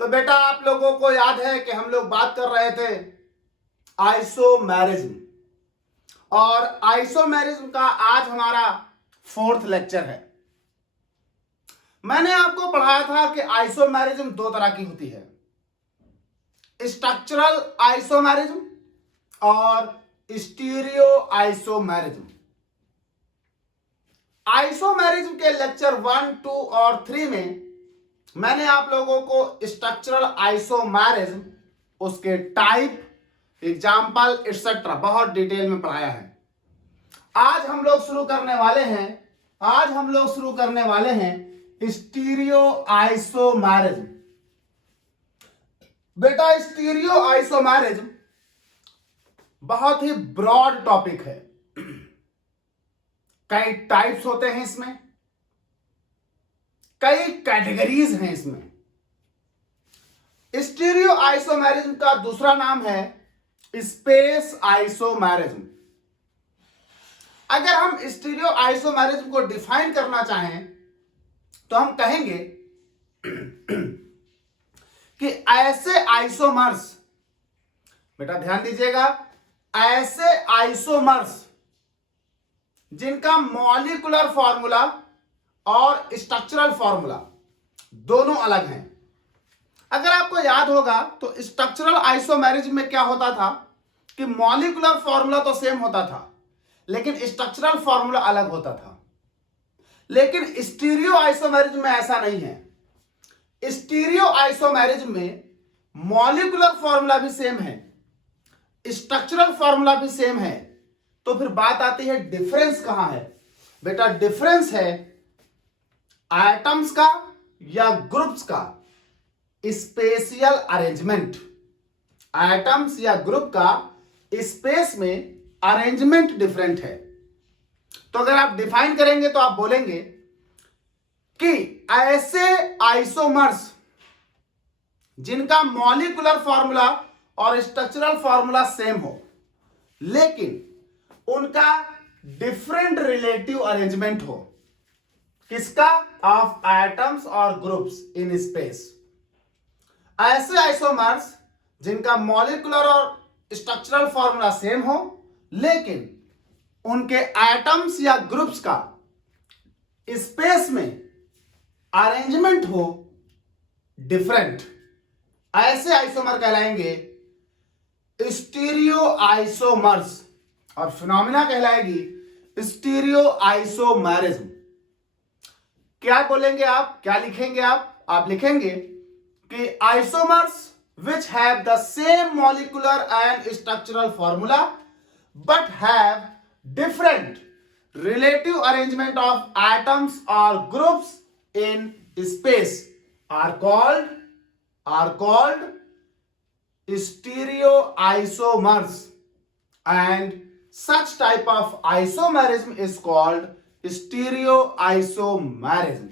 तो बेटा आप लोगों को याद है कि हम लोग बात कर रहे थे आइसोमेरिज्म, और आइसोमेरिज्म का आज हमारा 4th लेक्चर है। मैंने आपको पढ़ाया था कि आइसोमेरिज्म दो तरह की होती है, स्ट्रक्चरल आइसोमेरिज्म और स्टीरियो आइसोमेरिज्म। आइसोमेरिज्म के लेक्चर 1, 2 और 3 में मैंने आप लोगों को स्ट्रक्चरल आइसोमेरिज्म, उसके टाइप, एग्जाम्पल एक्सेट्रा बहुत डिटेल में पढ़ाया है। आज हम लोग शुरू करने वाले हैं स्टीरियो आइसोमेरिज्म। बेटा स्टीरियो आइसोमेरिज्म बहुत ही ब्रॉड टॉपिक है, कई टाइप्स होते हैं इसमें, कई कैटेगरीज हैं इसमें। स्टीरियो आइसोमेरिज्म का दूसरा नाम है स्पेस आइसोमेरिज्म। अगर हम स्टीरियो आइसोमेरिज्म को डिफाइन करना चाहें तो हम कहेंगे कि ऐसे आइसोमर्स, बेटा ध्यान दीजिएगा, ऐसे आइसोमर्स जिनका मॉलिक्यूलर फॉर्मूला और स्ट्रक्चरल फॉर्मूला दोनों अलग हैं। अगर आपको याद होगा तो स्ट्रक्चरल आइसोमेरिज्म में क्या होता था कि मॉलिक्यूलर फॉर्मूला तो सेम होता था लेकिन स्ट्रक्चरल फॉर्मूला अलग होता था। लेकिन स्टीरियो आइसोमेरिज्म में ऐसा नहीं है। स्टीरियो आइसोमेरिज्म में मॉलिक्यूलर फॉर्मूला भी सेम है, स्ट्रक्चरल फॉर्मूला भी सेम है। तो फिर बात आती है डिफरेंस कहां है। बेटा डिफरेंस है एटम्स का या ग्रुप्स का स्पेशियल अरेंजमेंट। एटम्स या ग्रुप का स्पेस में अरेंजमेंट डिफरेंट है। तो अगर आप डिफाइन करेंगे तो आप बोलेंगे कि ऐसे आइसोमर्स जिनका मॉलिक्यूलर फॉर्मूला और स्ट्रक्चरल फॉर्मूला सेम हो लेकिन उनका डिफरेंट रिलेटिव अरेंजमेंट हो, किसका? ऑफ एटम्स और ग्रुप्स इन स्पेस। ऐसे आइसोमर्स जिनका मॉलिक्यूलर और स्ट्रक्चरल फॉर्मूला सेम हो लेकिन उनके एटम्स या ग्रुप्स का स्पेस में अरेंजमेंट हो डिफरेंट, ऐसे आइसोमर कहलाएंगे स्टीरियो आइसोमर्स, और फिनोमिना कहलाएगी स्टीरियो आइसोमेरिज्म। क्या बोलेंगे आप, क्या लिखेंगे आप लिखेंगे कि isomers which have the same molecular and structural formula but have different relative arrangement of atoms or groups in space are called stereoisomers, and such type of isomerism is called stereoisomerism।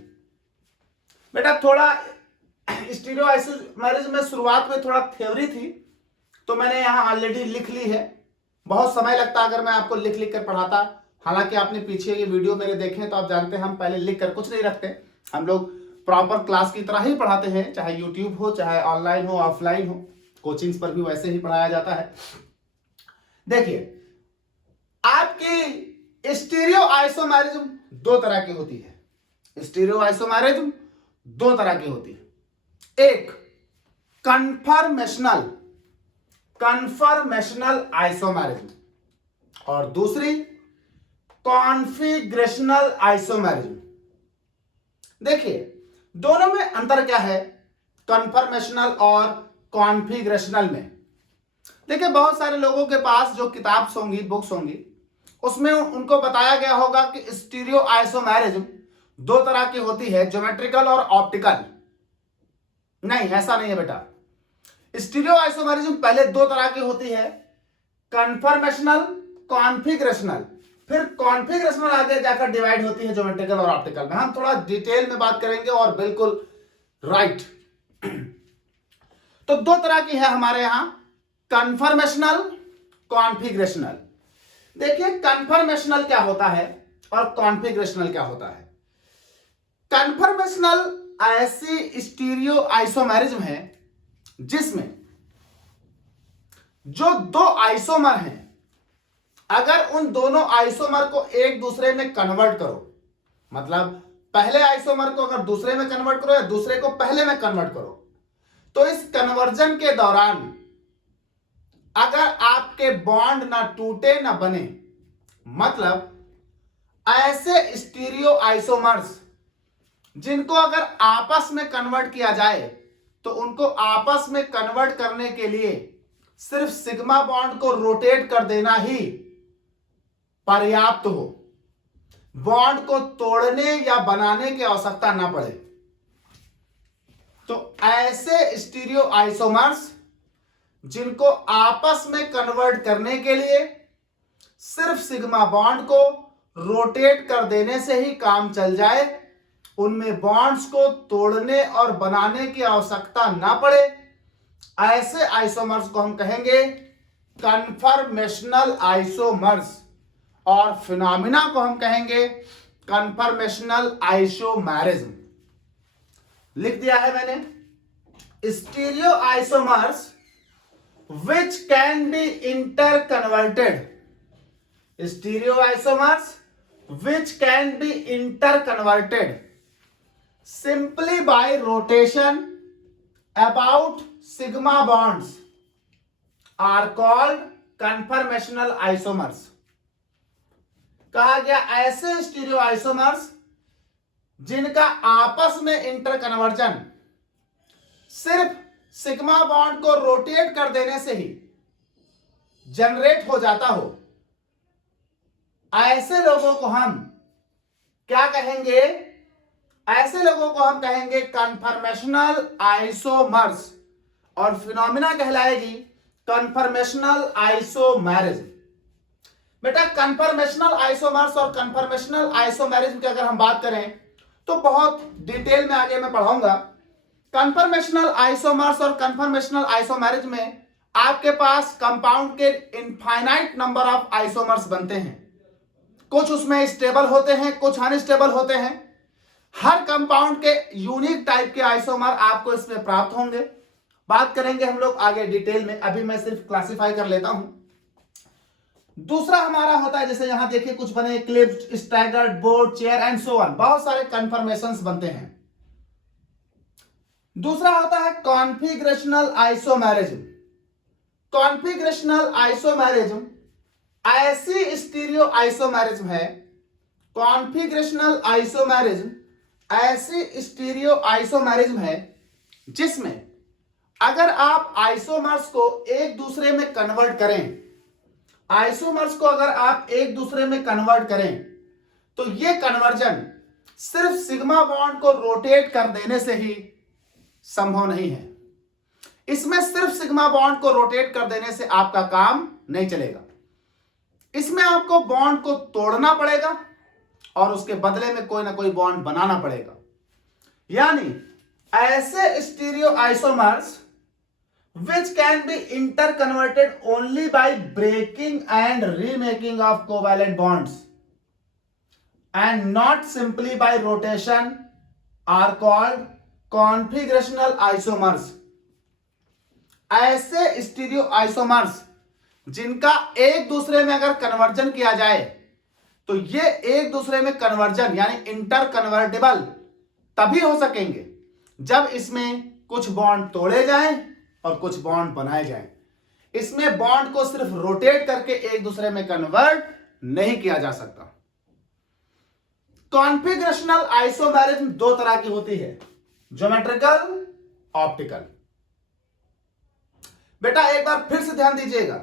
बेटा थोड़ा stereo isomerism में शुरुआत में थोड़ा theory थी तो मैंने यहां ऑलरेडी लिख ली है। बहुत समय लगता अगर मैं आपको लिख कर पढ़ाता। हालांकि आपने पीछे ये वीडियो मेरे देखे तो आप जानते हैं हम पहले लिख कर कुछ नहीं रखते, हम लोग प्रॉपर क्लास की तरह ही पढ़ाते हैं, चाहे यूट्यूब हो, चाहे ऑनलाइन हो, ऑफलाइन हो, कोचिंग्स पर भी वैसे ही पढ़ाया जाता है। देखिए आपकी स्टीरियो आइसोमेरिज्म दो तरह की होती है। स्टीरियो आइसोमेरिज्म दो तरह की होती है, एक कन्फर्मेशनल आइसोमेरिज्म और दूसरी कॉन्फिगरेशनल आइसोमेरिज्म। देखिए दोनों में अंतर क्या है कन्फर्मेशनल और कॉन्फिगरेशनल में। देखिए बहुत सारे लोगों के पास जो किताब्स होंगी, बुक्स होंगी, उसमें उनको बताया गया होगा कि स्टीरियो आइसोमेरिज्म दो तरह की होती है, ज्योमेट्रिकल और ऑप्टिकल। नहीं, ऐसा नहीं है बेटा। स्टीरियो आइसोमेरिज्म पहले दो तरह की होती है, कन्फर्मेशनल, कॉन्फिगरेशनल, फिर कॉन्फिगरेशनल आगे जाकर डिवाइड होती है ज्योमेट्रिकल और ऑप्टिकल में। हम थोड़ा डिटेल में बात करेंगे और बिल्कुल राइट। तो दो तरह की है हमारे यहां, कन्फर्मेशनल, कॉन्फिगरेशनल। देखिए कन्फर्मेशनल क्या होता है और कॉन्फिगरेशनल क्या होता है। कन्फर्मेशनल ऐसी स्टीरियो आइसोमेरिज्म है जिसमें जो दो आइसोमर हैं, अगर उन दोनों आइसोमर को एक दूसरे में कन्वर्ट करो, मतलब पहले आइसोमर को अगर दूसरे में कन्वर्ट करो या दूसरे को पहले में कन्वर्ट करो, तो इस कन्वर्जन के दौरान अगर आपके बॉन्ड ना टूटे ना बने, मतलब ऐसे स्टीरियो आइसोमर्स जिनको अगर आपस में कन्वर्ट किया जाए तो उनको आपस में कन्वर्ट करने के लिए सिर्फ सिग्मा बॉन्ड को रोटेट कर देना ही पर्याप्त हो, बॉन्ड को तोड़ने या बनाने की आवश्यकता ना पड़े। तो ऐसे स्टीरियो आइसोमर्स जिनको आपस में कन्वर्ट करने के लिए सिर्फ सिग्मा बॉन्ड को रोटेट कर देने से ही काम चल जाए, उनमें बॉन्ड्स को तोड़ने और बनाने की आवश्यकता ना पड़े, ऐसे आइसोमर्स को हम कहेंगे कन्फर्मेशनल आइसोमर्स, और फिनोमिना को हम कहेंगे कन्फर्मेशनल आइसोमेरिज्म। लिख दिया है मैंने। Stereo isomers which can be interconverted, stereoisomers which can be interconverted simply by rotation about sigma bonds are called conformational isomers। कहा गया ऐसे स्टीरियो आइसोमर्स जिनका आपस में इंटरकन्वर्जन सिर्फ सिग्मा बॉन्ड को रोटेट कर देने से ही जनरेट हो जाता हो, ऐसे लोगों को हम क्या कहेंगे? ऐसे लोगों को हम कहेंगे कन्फर्मेशनल आइसोमर्स, और फिनोमिना कहलाएगी कन्फर्मेशनल आइसोमेरिज्म। बेटा कन्फर्मेशनल आइसोमर्स और कन्फर्मेशनल आइसोमेरिज्म की अगर हम बात करें तो बहुत डिटेल में आगे मैं पढ़ाऊंगा। कन्फर्मेशनल आइसोमर्स और कन्फर्मेशनल आइसोमेरिज्म में आपके पास कंपाउंड के इनफाइनाइट नंबर ऑफ आइसोमर्स बनते हैं, कुछ उसमें स्टेबल होते हैं, कुछ अनस्टेबल होते हैं। हर कंपाउंड के यूनिक टाइप के आइसोमर आपको इसमें प्राप्त होंगे, बात करेंगे हम लोग आगे डिटेल में, अभी मैं सिर्फ क्लासिफाई कर लेता हूं। दूसरा हमारा होता है, जैसे यहां देखिए कुछ बने, clipped, staggered, board, chair and so on, बहुत सारे कन्फर्मेशंस बनते हैं। दूसरा होता है कॉन्फिगरेशनल आइसोमेरिज्म। कॉन्फिगरेशनल आइसोमेरिज्म ऐसी स्टीरियो आइसोमेरिज्म है, कॉन्फिगरेशनल आइसोमेरिज्म ऐसी स्टीरियो आइसोमेरिज्म है जिसमें अगर आप आइसोमर्स को एक दूसरे में कन्वर्ट करें, आइसोमर्स को अगर आप एक दूसरे में कन्वर्ट करें तो यह कन्वर्जन सिर्फ सिग्मा बॉन्ड को रोटेट कर देने से ही संभव नहीं है। इसमें सिर्फ सिग्मा बॉन्ड को रोटेट कर देने से आपका काम नहीं चलेगा, इसमें आपको बॉन्ड को तोड़ना पड़ेगा और उसके बदले में कोई ना कोई बॉन्ड बनाना पड़ेगा। यानी ऐसे stereo isomers which can be interconverted only by breaking and remaking of covalent bonds and not simply by rotation are called configurational isomers। ऐसे स्टीरियो आइसोमर्स जिनका एक दूसरे में अगर कन्वर्जन किया जाए तो ये एक दूसरे में कन्वर्जन यानी इंटर कन्वर्टेबल तभी हो सकेंगे जब इसमें कुछ बॉन्ड तोड़े जाएं और कुछ बॉन्ड बनाए जाएं। इसमें बॉन्ड को सिर्फ रोटेट करके एक दूसरे में कन्वर्ट नहीं किया जा सकता। कॉन्फिगरेशनल आइसोमेरिज्म दो तरह की होती है, ज्योमेट्रिकल, ऑप्टिकल। बेटा एक बार फिर से ध्यान दीजिएगा,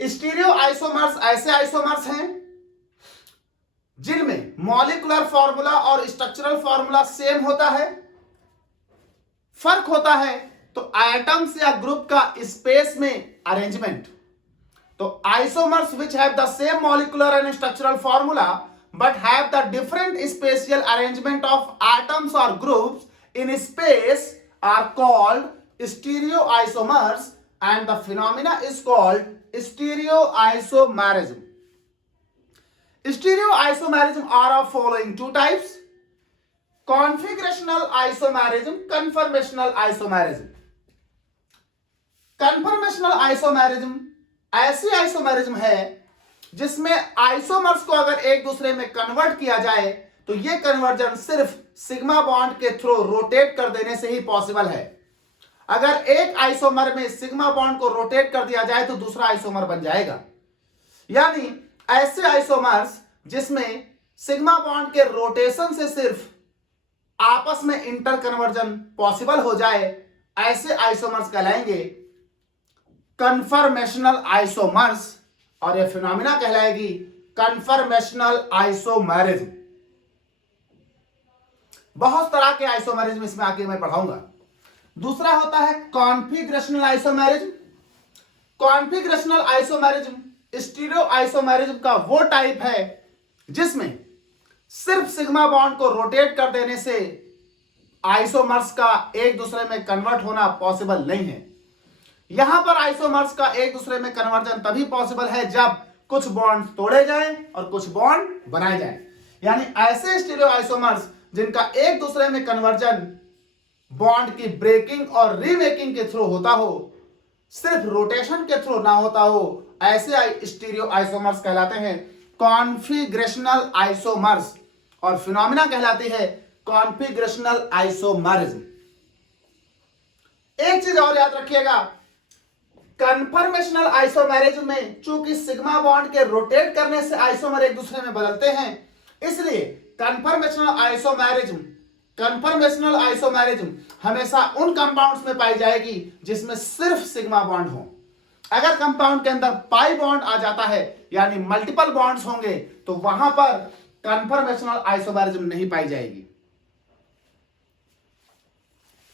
स्टीरियो आइसोमर्स ऐसे आइसोमर्स हैं जिनमें मॉलिक्यूलर फॉर्मूला और स्ट्रक्चरल फॉर्मूला सेम होता है, फर्क होता है तो एटम्स या ग्रुप का स्पेस में अरेंजमेंट। तो isomers which have the same molecular and structural formula but have the different spatial arrangement of atoms or groups in space are called stereoisomers and the phenomena is called stereoisomerism। Stereoisomerism are of following two types: configurational isomerism, conformational isomerism. Conformational isomerism ऐसी isomerism है जिसमें isomers को अगर एक दूसरे में convert किया जाए तो यह कन्वर्जन सिर्फ सिग्मा बॉन्ड के थ्रू रोटेट कर देने से ही पॉसिबल है। अगर एक आइसोमर में सिग्मा बॉन्ड को रोटेट कर दिया जाए तो दूसरा आइसोमर बन जाएगा। यानी ऐसे आइसोमर्स जिसमें सिग्मा बॉन्ड के रोटेशन से सिर्फ आपस में इंटर कन्वर्जन पॉसिबल हो जाए, ऐसे आइसोमर्स कहलाएंगे कन्फर्मेशनल आइसोमर्स, और यह फिनोमिना कहलाएगी कन्फर्मेशनल आइसोमेरिज्म। बहुत तरह के आइसोमेरिज्म इसमें आगे मैं पढ़ाऊंगा। दूसरा होता है configurational isomerism. Configurational isomerism stereo isomerism का वो टाइप है जिसमें सिर्फ सिग्मा बॉन्ड को रोटेट कर देने से आइसोमर्स का एक दूसरे में कन्वर्ट होना पॉसिबल नहीं है। यहां पर आइसोमर्स का एक दूसरे में कन्वर्जन तभी पॉसिबल है जब कुछ बॉन्ड तोड़े जाएं और कुछ बॉन्ड बनाए जाएं। यानी ऐसे स्टीरियो आइसोमर्स जिनका एक दूसरे में कन्वर्जन बॉन्ड की ब्रेकिंग और रीमेकिंग के थ्रू होता हो, सिर्फ रोटेशन के थ्रू ना होता हो, ऐसे स्टीरियो आइसोमर्स कहलाते हैं कॉन्फिगरेशनल आइसोमर्स, और फिनोमिना कहलाती है कॉन्फिगरेशनल आइसोमेरिज्म। एक चीज और याद रखिएगा, कन्फर्मेशनल आइसोमेरिज्म में चूंकि सिग्मा बॉन्ड के रोटेट करने से आइसोमर एक दूसरे में बदलते हैं, इसलिए कन्फर्मेशनल आइसोमेरिज्म हमेशा उन कंपाउंड्स में पाई जाएगी जिसमें सिर्फ सिग्मा बॉन्ड हो। अगर कंपाउंड के अंदर पाई बॉन्ड आ जाता है यानी मल्टीपल बॉन्ड्स होंगे तो वहां पर कन्फर्मेशनल आइसोमेरिज्म नहीं पाई जाएगी।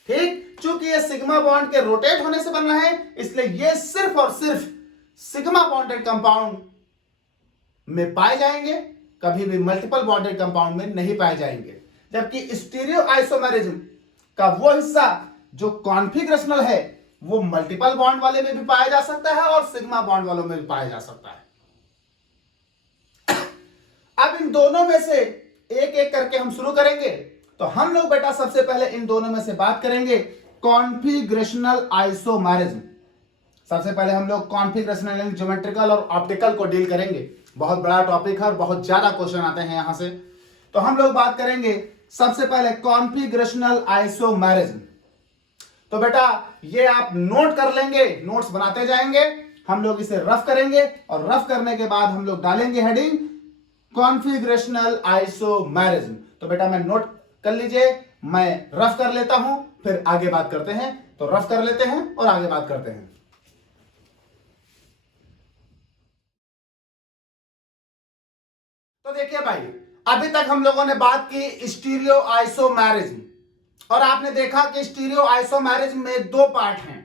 ठीक, चूंकि ये सिग्मा बॉन्ड के रोटेट होने से बन रहा है इसलिए ये सिर्फ और सिर्फ सिग्मा बॉन्डेड कंपाउंड में पाए जाएंगे, कभी भी मल्टीपल बॉन्डेड कंपाउंड में नहीं पाए जाएंगे। जबकि स्टीरियो आइसोमेरिज्म का वो हिस्सा जो कॉन्फिगरेशनल है वो मल्टीपल बॉन्ड वाले में भी पाया जा सकता है और सिग्मा बॉन्ड वालों में भी पाया जा सकता है। अब इन दोनों में से एक एक करके हम शुरू करेंगे। तो हम लोग बेटा सबसे पहले इन दोनों में से बात करेंगे कॉन्फिगरेशनल आइसोमेरिज्म। सबसे पहले हम लोग कॉन्फिगरेशनल, ज्योमेट्रिकल और ऑप्टिकल को डील करेंगे। बहुत बड़ा टॉपिक है और बहुत ज्यादा क्वेश्चन आते हैं यहां से। तो हम लोग बात करेंगे सबसे पहले कॉन्फिगरेशनल आइसोमेरिज्म। तो बेटा ये आप नोट कर लेंगे, नोट्स बनाते जाएंगे, हम लोग इसे रफ करेंगे और रफ करने के बाद हम लोग डालेंगे हेडिंग कॉन्फिगरेशनल आइसोमेरिज्म। तो बेटा मैं नोट कर लीजिए, मैं रफ कर लेता हूं, फिर आगे बात करते हैं। तो रफ कर लेते हैं और आगे बात करते हैं। तो देखिए भाई, अभी तक हम लोगों ने बात की स्टीरियो आइसोमेरिज्म, और आपने देखा कि स्टीरियो आइसोमेरिज्म में दो पार्ट हैं,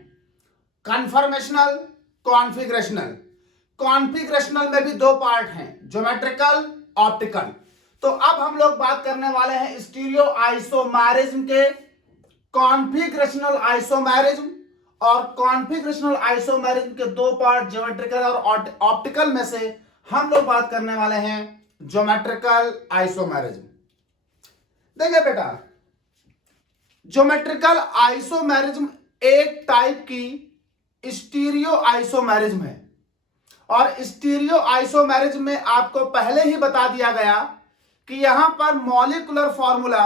कन्फर्मेशनल, कॉन्फिगरेशनल। कॉन्फिगरेशनल में भी दो पार्ट हैं, ज्योमेट्रिकल, ऑप्टिकल। तो अब हम लोग बात करने वाले हैं स्टीरियो आइसोमेरिज्म के कॉन्फिगरेशनल आइसोमेरिज्म, और कॉन्फिगरेशनल आइसोमेरिज्म के दो पार्ट ज्योमेट्रिकल और ऑप्टिकल में से हम लोग बात करने वाले हैं ज्योमेट्रिकल आइसोमेरिज्म। देखिए बेटा, ज्योमेट्रिकल आइसोमेरिज्म एक टाइप की स्टीरियो आइसोमेरिज्म है, और स्टीरियो आइसोमेरिज्म में आपको पहले ही बता दिया गया कि यहां पर मॉलिक्यूलर फॉर्मूला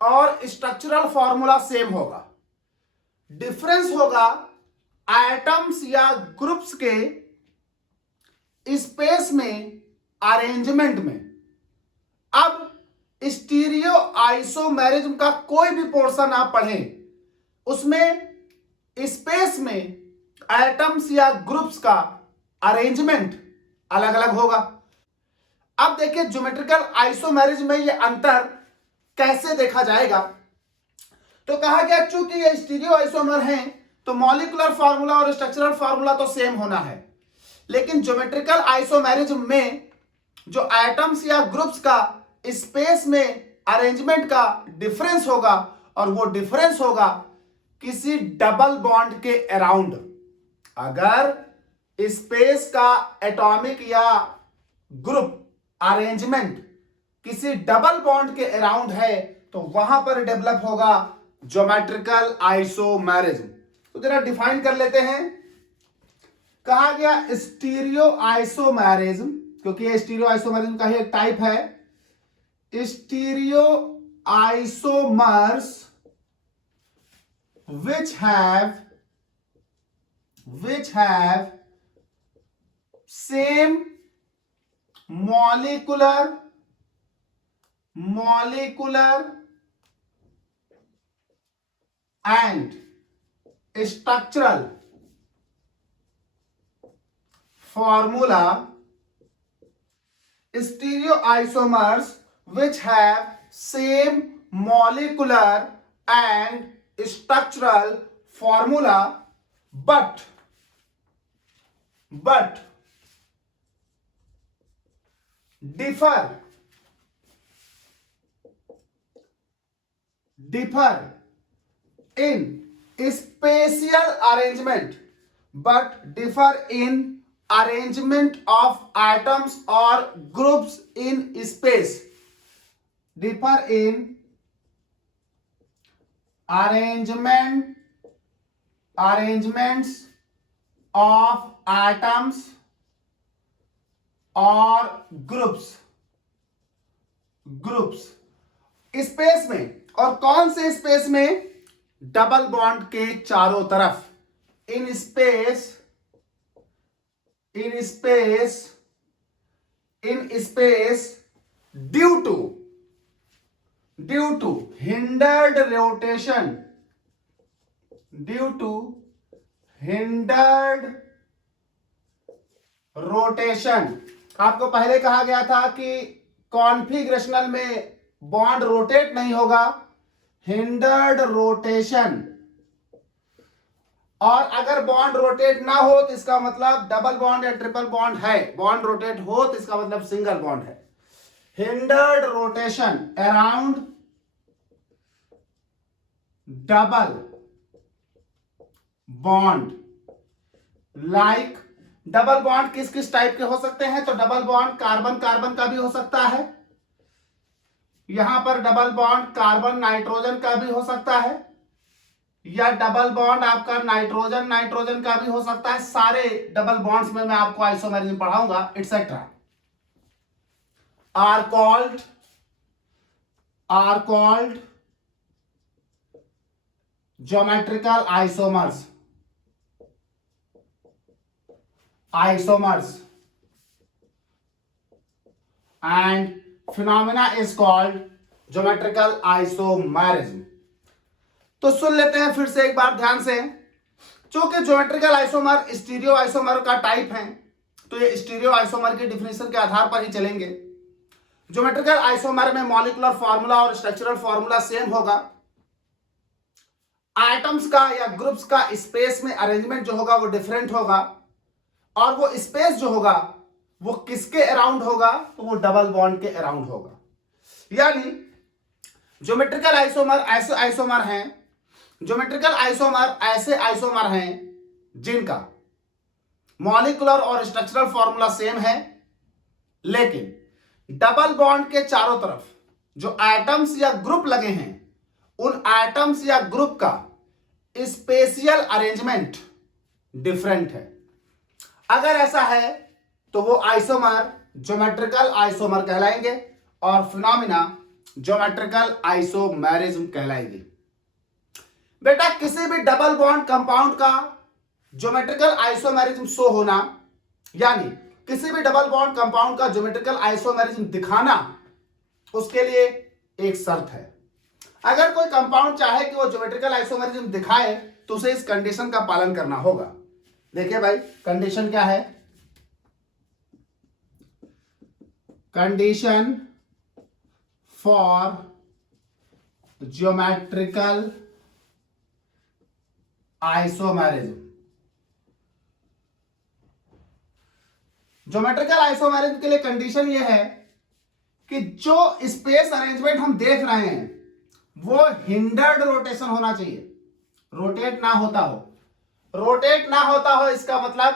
और स्ट्रक्चरल फॉर्मूला सेम होगा। डिफरेंस होगा एटम्स या ग्रुप्स के स्पेस में, अरेंजमेंट में। अब स्टीरियो आइसोमेरिज्म का कोई भी पोर्शन आप पढ़ें, उसमें स्पेस में एटम्स या ग्रुप्स का अरेंजमेंट अलग अलग होगा। अब देखिए ज्योमेट्रिकल आइसोमेरिज्म में ये अंतर कैसे देखा जाएगा। तो कहा गया चूंकि ये स्टीरियो आइसोमर हैं तो मॉलिक्यूलर फार्मूला और स्ट्रक्चरल फार्मूला तो सेम होना है, लेकिन ज्योमेट्रिकल आइसोमेरिज्म में जो एटम्स या ग्रुप्स का स्पेस में अरेंजमेंट का डिफरेंस होगा, और वो डिफरेंस होगा किसी डबल बॉन्ड के अराउंड। अगर स्पेस का एटॉमिक या ग्रुप अरेंजमेंट किसी डबल बॉन्ड के अराउंड है तो वहां पर डेवलप होगा ज्योमेट्रिकल आइसोमेरिज्म। तो जरा डिफाइन कर लेते हैं। कहा गया स्टीरियो आइसोमेरिज्म, क्योंकि ये स्टीरियो आइसोमेरिज्म का ही एक टाइप है। Stereo isomers which have same molecular and structural formula. Stereoisomers which have same molecular and structural formula but differ in spatial arrangement, of atoms or groups in space. Differ in arrangements of atoms और groups space में। और कौन से space में? Double bond के चारों तरफ। In space due to hindered rotation. आपको पहले कहा गया था कि कॉन्फिगरेशनल में बॉन्ड रोटेट नहीं होगा, हिंडर्ड रोटेशन। और अगर बॉन्ड रोटेट ना हो तो इसका मतलब डबल बॉन्ड या ट्रिपल बॉन्ड है। बॉन्ड रोटेट हो तो इसका मतलब सिंगल बॉन्ड है। Hindered rotation around double bond. Like double bond किस किस टाइप के हो सकते हैं? तो डबल बॉन्ड कार्बन कार्बन का भी हो सकता है। यहां पर डबल बॉन्ड कार्बन नाइट्रोजन का भी हो सकता है, या डबल बॉन्ड आपका नाइट्रोजन नाइट्रोजन का भी हो सकता है। सारे डबल बॉन्ड्स में मैं आपको आइसोमेरिज्म पढ़ाऊंगा etcetera. Are called geometrical isomers and phenomena is called geometrical isomerism। तो सुन लेते हैं फिर से एक बार ध्यान से। चूंकि ज्योमेट्रिकल आइसोमर स्टीरियो आइसोमर का टाइप है, तो ये स्टीरियो आइसोमर के डिफिनेशन के आधार पर ही चलेंगे। ज्योमेट्रिकल आइसोमर में मॉलिक्यूलर फार्मूला और स्ट्रक्चरल फार्मूला सेम होगा। आइटम्स का या ग्रुप्स का स्पेस में अरेंजमेंट जो होगा वो डिफरेंट होगा, और वो स्पेस जो होगा वो किसके अराउंड होगा? तो वो डबल बॉन्ड के अराउंड होगा। यानी ज्योमेट्रिकल आइसोमर ऐसे आइसोमर हैं, ज्योमेट्रिकल आइसोमर ऐसे आइसोमर हैं जिनका मॉलिक्यूलर और स्ट्रक्चरल फॉर्मूला सेम है, लेकिन डबल बॉन्ड के चारों तरफ जो एटम्स या ग्रुप लगे हैं, उन एटम्स या ग्रुप का स्पेशियल अरेंजमेंट डिफरेंट है। अगर ऐसा है तो वो आइसोमर ज्योमेट्रिकल आइसोमर कहलाएंगे और फिनोमिना ज्योमेट्रिकल आइसोमेरिज्म कहलाएंगे। बेटा किसी भी डबल बॉन्ड कंपाउंड का ज्योमेट्रिकल आइसोमेरिज्म शो होना, यानी किसी भी डबल बॉन्ड कंपाउंड का ज्योमेट्रिकल आइसोमेरिज्म दिखाना, उसके लिए एक शर्त है। अगर कोई कंपाउंड चाहे कि वो ज्योमेट्रिकल आइसोमेरिज्म दिखाए तो उसे इस कंडीशन का पालन करना होगा। देखिए भाई, कंडीशन क्या है? Condition for geometrical isomerism. Geometrical isomerism के लिए कंडीशन यह है कि जो स्पेस अरेंजमेंट हम देख रहे हैं वो हिंडर्ड रोटेशन होना चाहिए, रोटेट ना होता हो। रोटेट ना होता हो इसका मतलब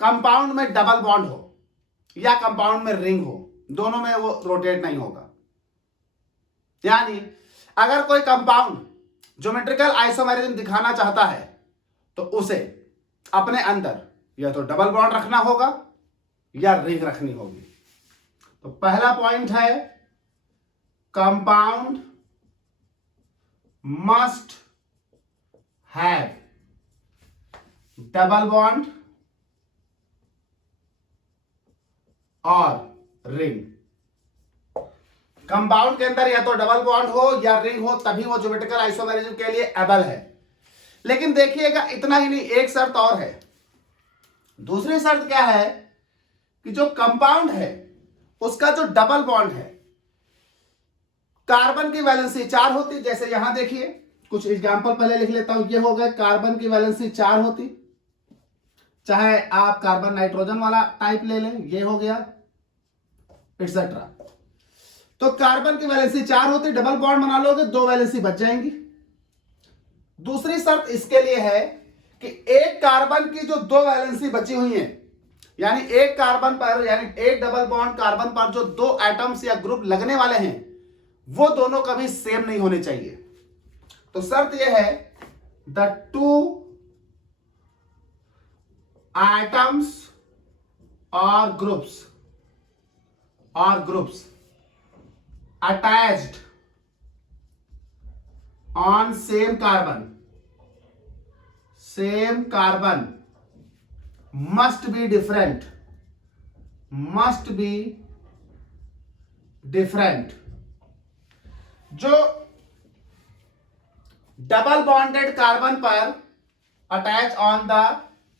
कंपाउंड में डबल बॉन्ड हो या कंपाउंड में रिंग हो, दोनों में वो रोटेट नहीं होगा। यानी अगर कोई कंपाउंड ज्योमेट्रिकल आइसोमेरिज्म दिखाना चाहता है तो उसे अपने अंदर या तो डबल बॉन्ड रखना होगा या रिंग रखनी होगी। तो पहला पॉइंट है compound must have double bond और रिंग। कंपाउंड के अंदर या तो डबल बॉन्ड हो या रिंग हो तभी वो ज्योमेट्रिकल आइसोमेरिज्म के लिए एबल है। लेकिन देखिएगा इतना ही नहीं, एक शर्त और है। दूसरी शर्त क्या है कि जो कंपाउंड है उसका जो डबल बॉन्ड है, कार्बन की वैलेंसी 4 होती। जैसे यहां देखिए कुछ एग्जांपल पहले लिख लेता हूं। ये हो गया कार्बन की वैलेंसी 4 होती, चाहे आप कार्बन नाइट्रोजन वाला टाइप ले लें, ये हो गया एक्सेट्रा। तो कार्बन की वैलेंसी 4 होती, डबल बॉन्ड बना लोगे 2 वैलेंसी बच जाएंगी। दूसरी शर्त इसके लिए है कि एक कार्बन की जो 2 वैलेंसी बची हुई है, यानी एक कार्बन पर यानी एक डबल बॉन्ड कार्बन पर जो 2 एटम्स या ग्रुप लगने वाले हैं वो दोनों कभी सेम नहीं होने चाहिए। तो शर्त यह है द 2 एटम्स और groups attached on same carbon must be different जो डबल बॉन्डेड कार्बन पर attach on the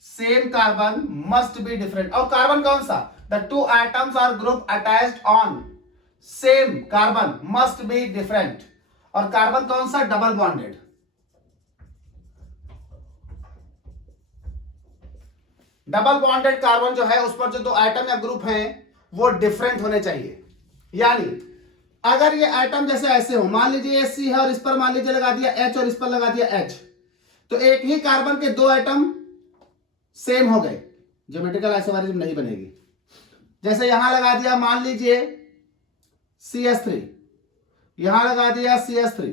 same carbon must be different. और कार्बन कौन सा? द 2 एटम्स और group attached on same carbon must be different. और carbon कौन सा? Double bonded. Double bonded carbon जो है उस पर जो 2 एटम या ग्रुप हैं वो डिफरेंट होने चाहिए। यानी अगर ये एटम जैसे ऐसे हो, मान लीजिए ये C है और इस पर मान लीजिए लगा दिया H और इस पर लगा दिया H, तो एक ही कार्बन के 2 एटम सेम हो गए, ज्योमेट्रिकल आइसोमेरिज्म नहीं बनेगी। जैसे यहां लगा दिया मान लीजिए CH3, यहां लगा दिया CH3,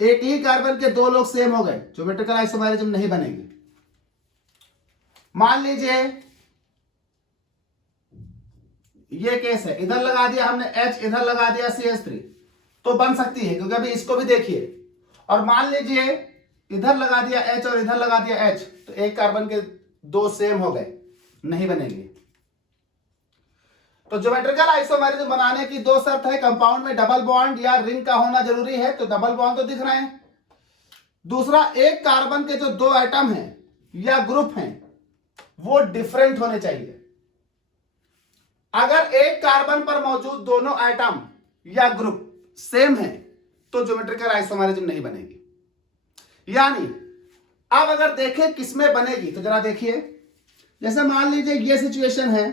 एक ही कार्बन के 2 लोग सेम हो गए, ज्योमेट्रिकल आइसोमेरिज्म नहीं बनेगी। मान लीजिए ये केस है, इधर लगा दिया हमने H, इधर लगा दिया CH3, तो बन सकती है क्योंकि अभी इसको भी देखिए। और मान लीजिए इधर लगा दिया H और इधर लगा दिया H, तो एक कार्बन के 2 सेम हो गए, नहीं बनेगी। तो ज्योमेट्रिकल आइसोमेरिज्म बनाने की 2 शर्त है, कंपाउंड में डबल बॉन्ड या रिंग का होना जरूरी है, तो डबल बॉन्ड तो दिख रहे हैं। दूसरा, एक कार्बन के जो 2 एटम हैं या ग्रुप हैं वो डिफरेंट होने चाहिए। अगर एक कार्बन पर मौजूद दोनों एटम या ग्रुप सेम है तो ज्योमेट्रिकल आइसोमेरिज्म नहीं बनेगी। यानी अब अगर देखें किसमें बनेगी तो जरा देखिए, जैसे मान लीजिए ये सिचुएशन है,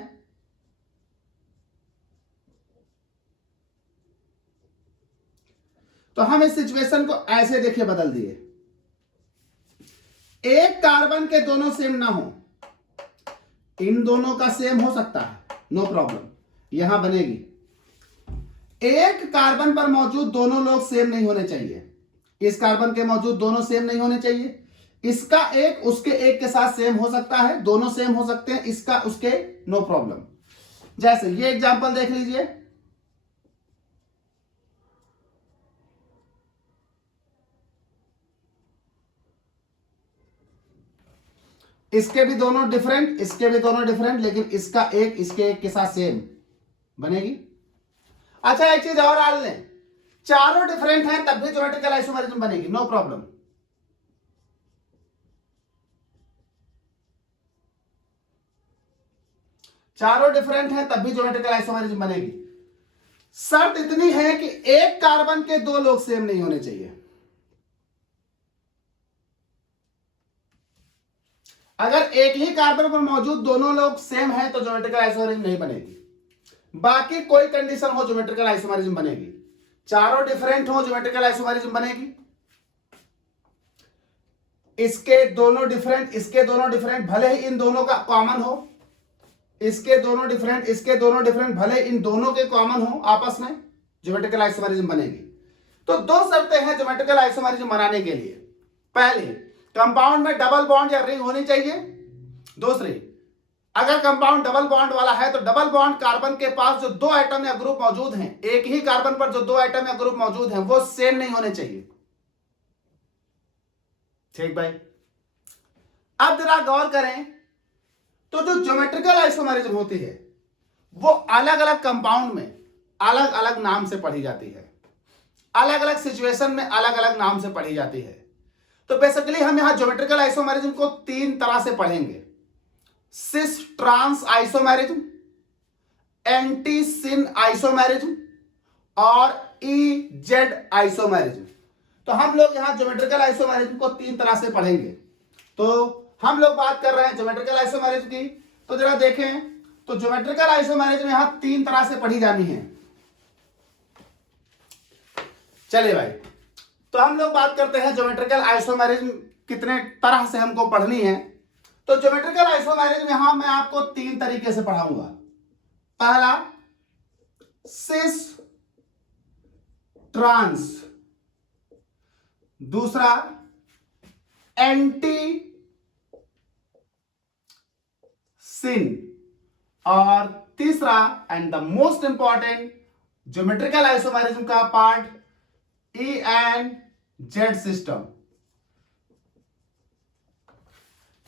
तो हम इस सिचुएशन को ऐसे देखिए बदल दिए। एक कार्बन के दोनों सेम ना हो, इन दोनों का सेम हो सकता है, नो प्रॉब्लम, यहां बनेगी। एक कार्बन पर मौजूद दोनों लोग सेम नहीं होने चाहिए, इस कार्बन के मौजूद दोनों सेम नहीं होने चाहिए। इसका एक उसके एक के साथ सेम हो सकता है, दोनों सेम हो सकते हैं, इसका उसके, नो प्रॉब्लम। जैसे ये एग्जांपल देख लीजिए, इसके भी दोनों डिफरेंट, इसके भी दोनों डिफरेंट, लेकिन इसका एक इसके एक के साथ सेम बनेगी। अच्छा एक चीज और डाल लें, चारों डिफरेंट हैं तब भी ज्योमेट्रिकल आइसोमेरिज्म बनेगी, नो प्रॉब्लम। चारों डिफरेंट हैं तब भी ज्योमेट्रिकल आइसोमेरिज्म बनेगी। शर्त इतनी है कि एक कार्बन के 2 लोग सेम नहीं होने चाहिए। अगर एक ही कार्बन पर मौजूद दोनों लोग सेम हैं तो ज्योमेट्रिकल आइसोमेरिज्म नहीं बनेगी। बाकी कोई कंडीशन हो ज्योमेट्रिकल आइसोमेरिज्म बनेगी। चारों डिफरेंट हो ज्योमेट्रिकल आइसोमेरिज्म बनेगी। इसके दोनों डिफरेंट, इसके दोनों डिफरेंट, भले ही इन दोनों का कॉमन हो, इसके दोनों डिफरेंट, इसके दोनों डिफरेंट, भले इन दोनों के कॉमन हो आपस में, ज्योमेट्रिकल आइसोमेरिज्म बनेगी। तो दो शर्तें हैं ज्योमेट्रिकल आइसोमेरिज्म बनाने के लिए। पहली, कंपाउंड में डबल बॉन्ड या रिंग होनी चाहिए। दूसरी, अगर कंपाउंड डबल बॉन्ड वाला है तो डबल बॉन्ड कार्बन के पास जो दो एटम या ग्रुप मौजूद हैं, एक ही कार्बन पर जो दो एटम या ग्रुप मौजूद हैं, वो सेम नहीं होने चाहिए। ठीक भाई, अब जरा गौर करें तो जो ज्योमेट्रिकल आइसोमेरिज्म होती है वो अलग अलग कंपाउंड में अलग अलग नाम से पढ़ी जाती है, अलग अलग सिचुएशन में अलग अलग नाम से पढ़ी जाती है। तो बेसिकली हम यहां ज्योमेट्रिकल आइसोमेरिज्म को तीन तरह से पढ़ेंगे: सिस ट्रांस आइसोमेरिज्म, एंटी सिन आइसोमेरिज्म और ई जेड आइसोमेरिज्म। तो हम लोग यहां ज्योमेट्रिकल आइसोमेरिज्म को तीन तरह से पढ़ेंगे। तो हम लोग बात कर रहे हैं ज्योमेट्रिकल आइसोमेरिज्म की, तो जरा देखें तो ज्योमेट्रिकल आइसोमेरिज्म यहां तीन तरह से पढ़ी जानी है। चलिए भाई, तो हम लोग बात करते हैं ज्योमेट्रिकल आइसोमेरिज्म कितने तरह से हमको पढ़नी है। तो ज्योमेट्रिकल आइसोमेरिज्म यहां मैं आपको तीन तरीके से पढ़ाऊंगा। पहला, सिस ट्रांस। दूसरा, एंटी सिन। और तीसरा and the most important geometrical isomerism का part, E and Z system.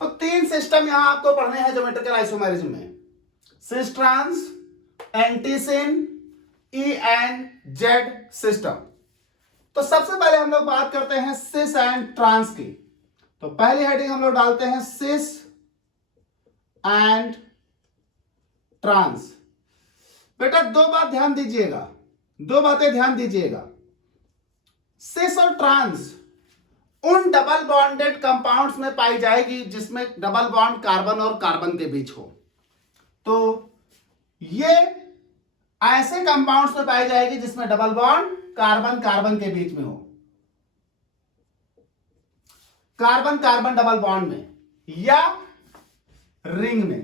तो तीन सिस्टम यहां आपको पढ़ने हैं ज्योमेट्रिकल आइसोमेरिज्म में: cis trans, anti syn, E and Z system. तो सबसे पहले हम लोग बात करते हैं सिस एंड ट्रांस की। तो पहली हेडिंग हम लोग डालते हैं सिस एंड ट्रांस। बेटा दो बात ध्यान दीजिएगा, दो बातें ध्यान दीजिएगा। सिस और ट्रांस उन डबल बॉन्डेड कंपाउंड्स में पाई जाएगी जिसमें डबल बॉन्ड कार्बन और कार्बन के बीच हो। तो ये ऐसे कंपाउंड्स में पाई जाएगी जिसमें डबल बॉन्ड कार्बन कार्बन के बीच में हो, कार्बन कार्बन डबल बॉन्ड में या रिंग में।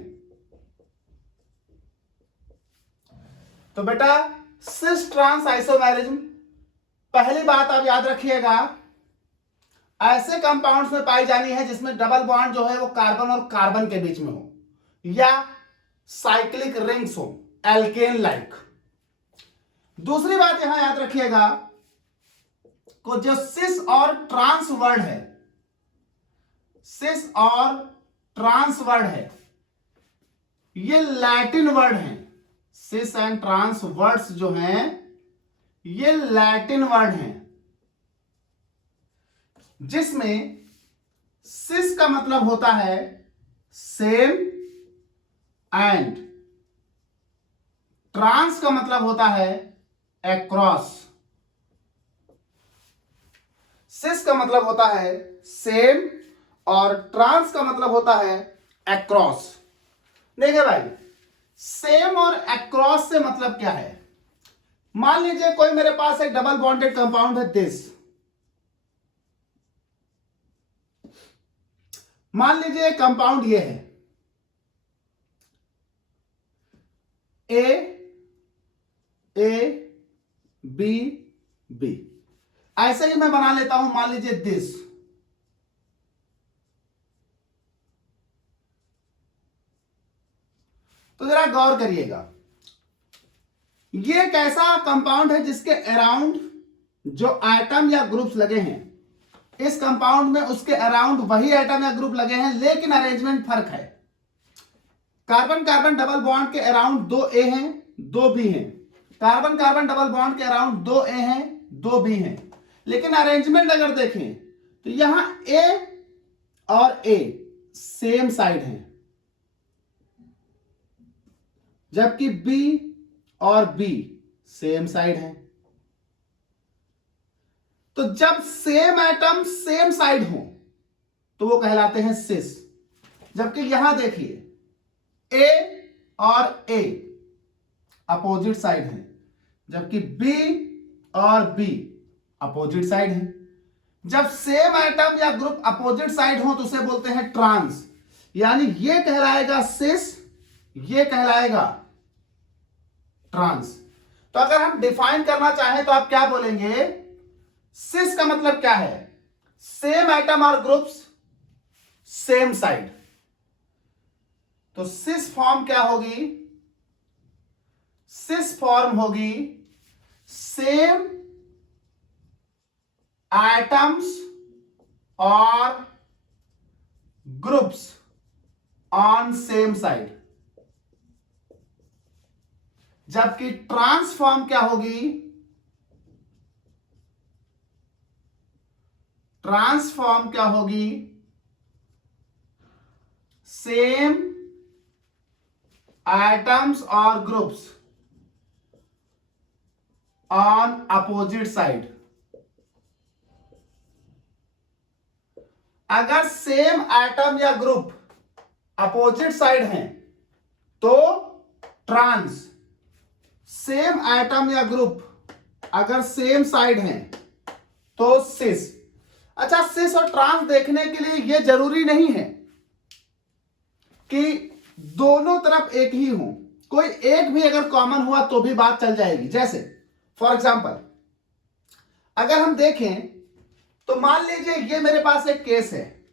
तो बेटा सिस ट्रांस आइसोमेरिज्म, पहली बात आप याद रखिएगा, ऐसे कंपाउंड्स में पाई जानी है जिसमें डबल बॉन्ड जो है वो कार्बन और कार्बन के बीच में हो या साइक्लिक रिंग्स हो, एल्केन लाइक। दूसरी बात यहां याद रखिएगा को जो सिस और ट्रांस वर्ड है, सिस और ट्रांस वर्ड है, ये लैटिन वर्ड हैं। सिस एंड ट्रांस वर्ड्स जो हैं ये लैटिन वर्ड हैं, जिसमें सिस का मतलब होता है सेम एंड ट्रांस का मतलब होता है अक्रॉस। सिस का मतलब होता है सेम और ट्रांस का मतलब होता है अक्रॉस। देखिए भाई, सेम और अक्रॉस से मतलब क्या है? मान लीजिए कोई मेरे पास एक डबल बॉन्डेड कंपाउंड है दिस, मान लीजिए कंपाउंड ये है ए बी बी, ऐसे ही मैं बना लेता हूं, मान लीजिए दिस। तो जरा गौर करिएगा, ये एक ऐसा कंपाउंड है जिसके अराउंड जो एटम या ग्रुप्स लगे हैं, इस कंपाउंड में उसके अराउंड वही एटम या ग्रुप लगे हैं, लेकिन अरेंजमेंट फर्क है। कार्बन कार्बन डबल बॉन्ड के अराउंड 2 ए हैं 2 बी हैं, कार्बन कार्बन डबल बॉन्ड के अराउंड 2 ए हैं 2 बी हैं, लेकिन अरेंजमेंट अगर देखें तो यहां ए और ए सेम साइड है, जबकि बी और बी सेम साइड है। तो जब सेम एटम सेम साइड हो तो वो कहलाते हैं सिस, जबकि यहां देखिए ए और ए अपोजिट साइड है, जबकि बी और बी अपोजिट साइड है। जब सेम एटम या ग्रुप अपोजिट साइड हो तो उसे बोलते हैं ट्रांस, यानी ये कहलाएगा सिस, ये कहलाएगा ट्रांस। तो अगर हम डिफाइन करना चाहें तो आप क्या बोलेंगे? सिस का मतलब क्या है? सेम एटम और ग्रुप्स सेम साइड। तो सिस फॉर्म क्या होगी? सिस फॉर्म होगी सेम एटम्स और ग्रुप्स ऑन सेम साइड। जबकि ट्रांसफॉर्म क्या होगी? ट्रांसफॉर्म क्या होगी? सेम एटम्स और ग्रुप्स ऑन अपोजिट साइड। अगर सेम एटम या ग्रुप अपोजिट साइड हैं तो ट्रांस, सेम एटम या ग्रुप अगर सेम साइड हैं तो सिस। अच्छा, सिस और ट्रांस देखने के लिए यह जरूरी नहीं है कि दोनों तरफ एक ही हो, कोई एक भी अगर कॉमन हुआ तो भी बात चल जाएगी। जैसे फॉर एग्जांपल अगर हम देखें तो मान लीजिए ये मेरे पास एक केस है,